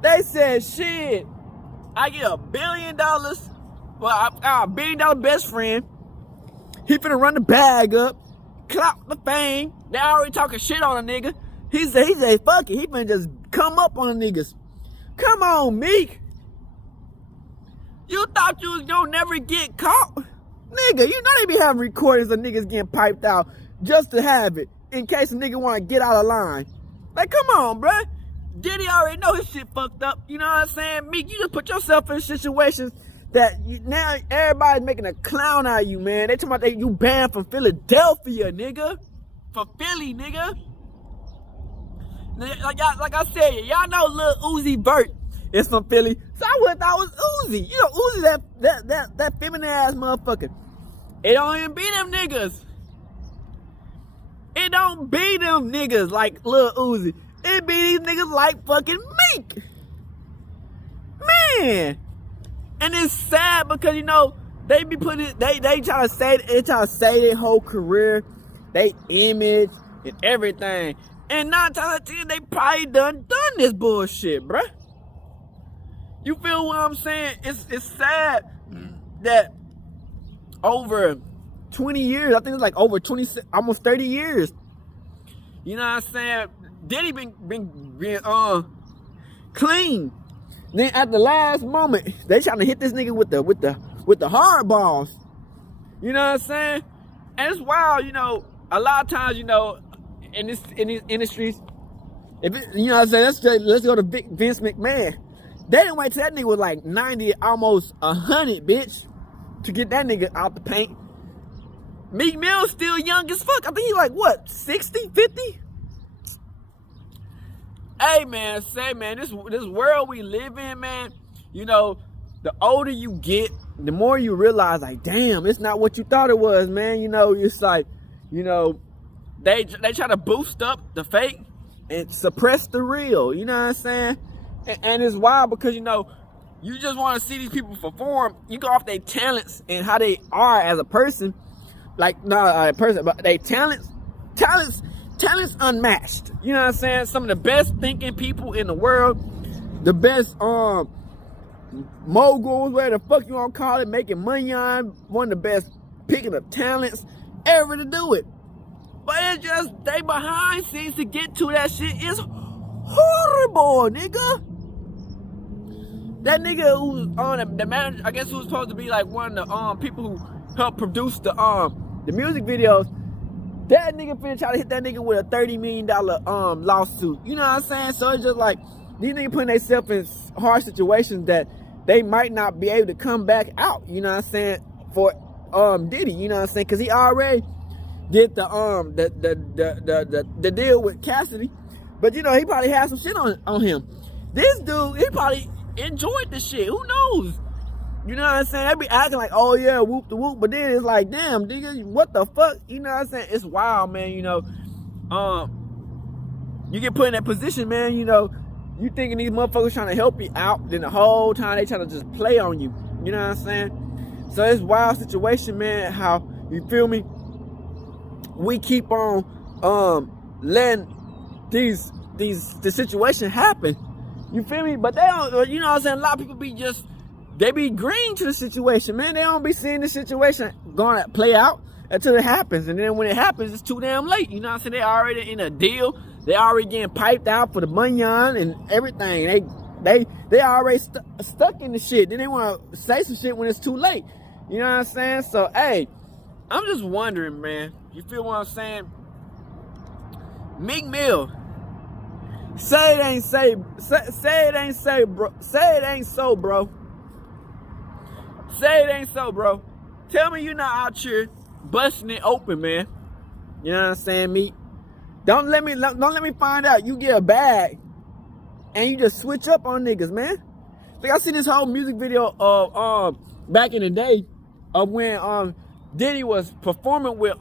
They said, shit, I get $1 billion. Well, our $1 billion best friend, he finna run the bag up, clout the fame. They already talking shit on a nigga. He say, fuck it, he finna just come up on the niggas. Come on, Meek. You thought you was gonna never get caught? Nigga, you know they be having recordings of niggas getting piped out just to have it, in case a nigga wanna get out of line. Like, come on, bruh. Diddy already know his shit fucked up. You know what I'm saying? Meek, you just put yourself in situations that now everybody's making a clown out of you, man. They talking about you banned from Philadelphia, nigga. From Philly, nigga. Like I said, y'all know Lil Uzi Vert is from Philly. So I would thought it was Uzi. You know, Uzi, that feminine ass motherfucker. It don't even be them niggas. It don't be them niggas like Lil Uzi. It be these niggas like fucking Meek. Man. And it's sad because, you know, they be putting it, they try to say their whole career, they image and everything. And 9 times out of 10, they probably done this bullshit, bruh. You feel what I'm saying? It's sad that over 20 years, I think it's like over 20, almost 30 years. You know what I'm saying? Diddy been clean. Then at the last moment, they trying to hit this nigga with the hard balls. You know what I'm saying? And it's wild, you know, a lot of times, you know, in these industries, if it, you know what I'm saying, let's go to Vince McMahon. They didn't wait till that nigga was like 90, almost 100, bitch, to get that nigga out the paint. Meek Mill's still young as fuck. I think he like, what, 60, 50? Hey, man, this world we live in, man, you know, the older you get, the more you realize, like, damn, it's not what you thought it was, man. You know, it's like, you know, they try to boost up the fake and suppress the real, you know what I'm saying? And it's wild because, you know, you just want to see these people perform. You go off their talents and how they are as a person. Like, not a person, but they talents unmatched. You know what I'm saying? Some of the best thinking people in the world, the best moguls, whatever the fuck you want to call it, making money on, one of the best picking up talents ever to do it. But it's just, they behind scenes to get to that shit is horrible, nigga. That nigga who's on the manager, I guess, who's supposed to be like one of the people who helped produce the music videos, that nigga finna try to hit that nigga with a $30 million lawsuit. You know what I'm saying? So it's just like, these niggas putting themselves in hard situations that they might not be able to come back out. You know what I'm saying? For Diddy, you know what I'm saying? Because he already did the deal with Cassidy, but you know, he probably had some shit on him. This dude, he probably enjoyed the shit. Who knows? You know what I'm saying? They be acting like, oh yeah, whoop the whoop, but then it's like, damn, nigga, what the fuck? You know what I'm saying? It's wild, man. You know, you get put in that position, man. You know, you thinking these motherfuckers trying to help you out, then the whole time they trying to just play on you. You know what I'm saying? So it's a wild situation, man. How, you feel me? We keep on letting the situation happen. You feel me? But they don't, you know what I'm saying? A lot of people they be green to the situation, man. They don't be seeing the situation going to play out until it happens. And then when it happens, it's too damn late. You know what I'm saying? They already in a deal. They already getting piped out for the money on and everything. They already stuck in the shit. Then they want to say some shit when it's too late. You know what I'm saying? So, hey, I'm just wondering, man. You feel what I'm saying? Meek Mill. Say it ain't bro. Say it ain't so, bro. Say it ain't so, bro. Tell me you're not out here busting it open, man. You know what I'm saying, Meek? Don't let me find out you get a bag and you just switch up on niggas, man. Like, I seen this whole music video of back in the day of when Diddy was performing with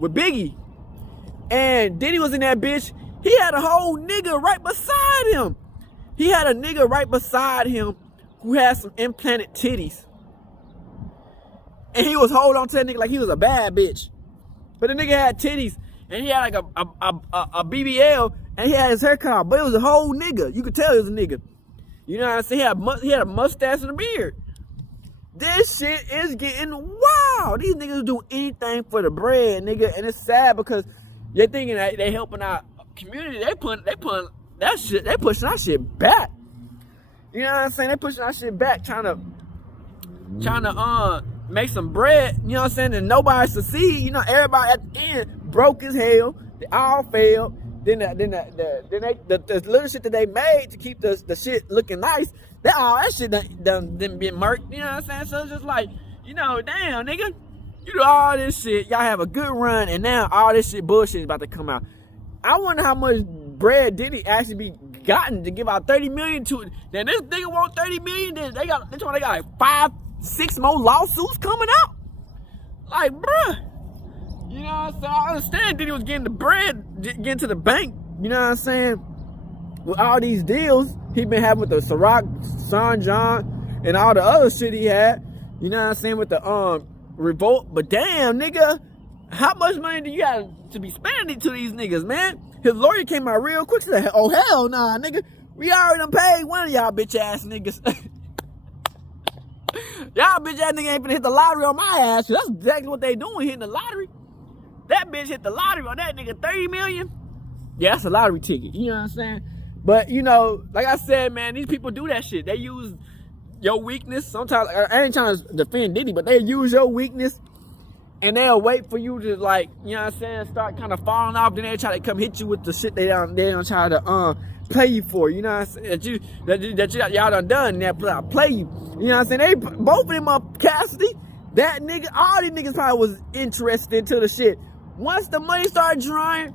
Biggie. And Diddy was in that bitch. He had a whole nigga right beside him. He had a nigga right beside him who had some implanted titties. And he was holding on to that nigga like he was a bad bitch. But the nigga had titties. And he had like a BBL. And he had his hair cut. But it was a whole nigga. You could tell he was a nigga. You know what I'm saying? He had a mustache and a beard. This shit is getting wild. These niggas do anything for the bread, nigga. And it's sad because they're thinking that they helping our community. They pushing that shit back. You know what I'm saying? They pushing that shit back, trying to make some bread. You know what I'm saying? And nobody succeed. You know, everybody at the end broke as hell. They all failed. Then the little shit that they made to keep the shit looking nice, that shit done been murked. You know what I'm saying? So it's just like, you know, damn, nigga, you do all this shit, y'all have a good run, and now all this shit bullshit is about to come out. I wonder how much bread Diddy actually be gotten to give out 30 million to it. Then this nigga want 30 million, then they got like 5-6 more lawsuits coming out. Like, bruh. You know what I'm saying? I understand Diddy was getting the bread, getting to the bank. You know what I'm saying? With all these deals he been having with the Ciroc, Son John, and all the other shit he had. You know what I'm saying? With the revolt. But damn, nigga, how much money do you got to be spending to these niggas, man? His lawyer came out real quick. He said, oh, hell nah, nigga. We already done paid one of y'all bitch ass niggas. Y'all bitch ass nigga ain't finna hit the lottery on my ass. That's exactly what they doing, hitting the lottery. That bitch hit the lottery on that nigga 30 million. Yeah, that's a lottery ticket. You know what I'm saying? But, you know, like I said, man, these people do that shit. They use your weakness. Sometimes, I ain't trying to defend Diddy, but they use your weakness and they'll wait for you to, like, you know what I'm saying, start kind of falling off. Then they try to come hit you with the shit they don't try to play you for. You know what I'm saying? That y'all done and they'll play you. You know what I'm saying? They both of them up Cassidy. That nigga, all these niggas probably was interested into the shit. Once the money started drying,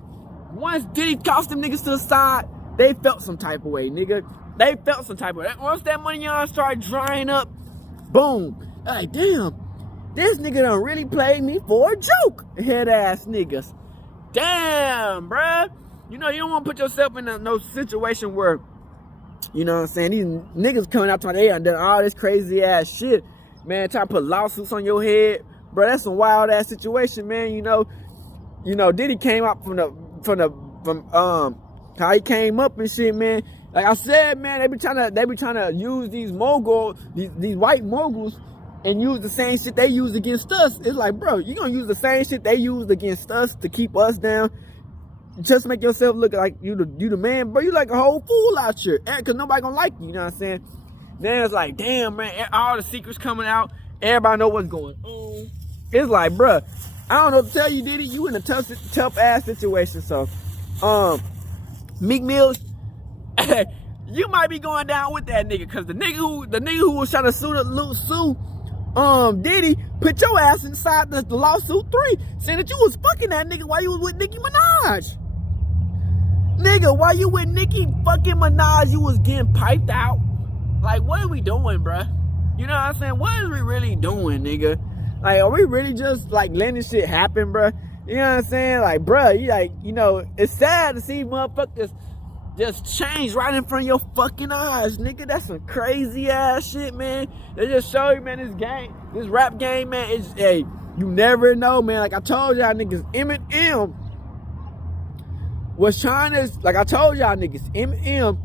once Diddy tossed them niggas to the side, they felt some type of way, nigga. They felt some type of way. Once that money y'all started drying up, boom. Like, damn, this nigga done really played me for a joke. Head ass niggas. Damn, bruh. You know, you don't want to put yourself in no situation where, you know what I'm saying, these niggas coming out to they done all this crazy ass shit. Man, trying to put lawsuits on your head. Bro, that's some wild ass situation, man. You know, Diddy came out from how he came up and shit, man. Like I said, man, they be trying to use these these white moguls and use the same shit they use against us. It's like, bro, you gonna use the same shit they used against us to keep us down? Just make yourself look like you the man, bro. You like a whole fool out here, cause nobody gonna like you. You know what I'm saying? Then it's like, damn, man, all the secrets coming out. Everybody know what's going on. It's like, bruh, I don't know what to tell you, Diddy. You in a tough ass situation. So, Meek Mill, you might be going down with that nigga, cause the nigga who was trying to sue Diddy put your ass inside the lawsuit 3, saying that you was fucking that nigga while you was with Nicki Minaj. Nigga, while you with Nicki fucking Minaj, you was getting piped out. Like, what are we doing, bruh? You know what I'm saying? What is we really doing, nigga? Like, are we really just, like, letting this shit happen, bruh? You know what I'm saying? Like, bruh, you know, it's sad to see motherfuckers just change right in front of your fucking eyes, nigga. That's some crazy ass shit, man. They just show you, man, this rap game, man, it's, hey, you never know, man. Like I told y'all niggas, Eminem was trying to, like I told y'all niggas, Eminem,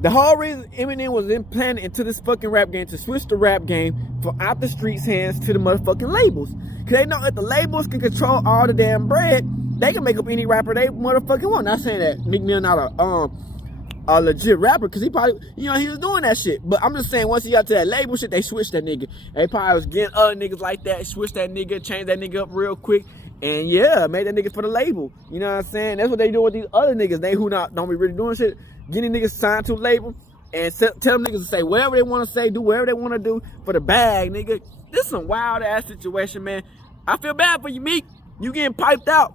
the whole reason Eminem was implanted into this fucking rap game to switch the rap game from out the streets' hands to the motherfucking labels. Cause they know that the labels can control all the damn bread, they can make up any rapper they motherfucking want. Not saying that Meek Mill not a legit rapper, cause he probably, you know, he was doing that shit. But I'm just saying, once he got to that label shit, they switched that nigga. They probably was getting other niggas like that, switched that nigga, changed that nigga up real quick, and yeah, made that nigga for the label. You know what I'm saying? That's what they do with these other niggas. They who don't be really doing shit. Getting niggas signed to a label and tell them niggas to say whatever they want to say, do whatever they want to do for the bag, nigga. This is some wild ass situation, man. I feel bad for you, Meek. You getting piped out.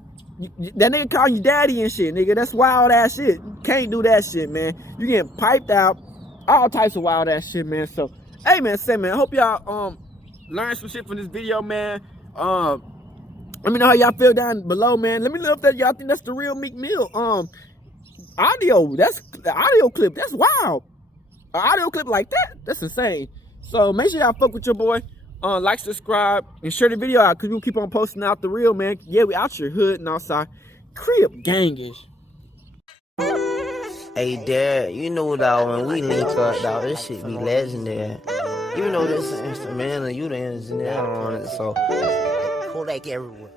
That nigga call you daddy and shit, nigga. That's wild ass shit. You can't do that shit, man. You getting piped out. All types of wild ass shit, man. So, hey, man, I hope y'all learned some shit from this video, man. Let me know how y'all feel down below, man. Let me know if y'all think that's the real Meek Mill. Audio, that's the audio clip. That's wild. An audio clip like that, that's insane. So make sure y'all fuck with your boy. Like, subscribe, and share the video out, cause we'll keep on posting out the real, man. Yeah, we out your hood and outside. Crib gangish. Hey, Dad, you know, dog, when we link up, dog, this shit be legendary. You know this instrumental, you the engineer on it, so Kodak everywhere.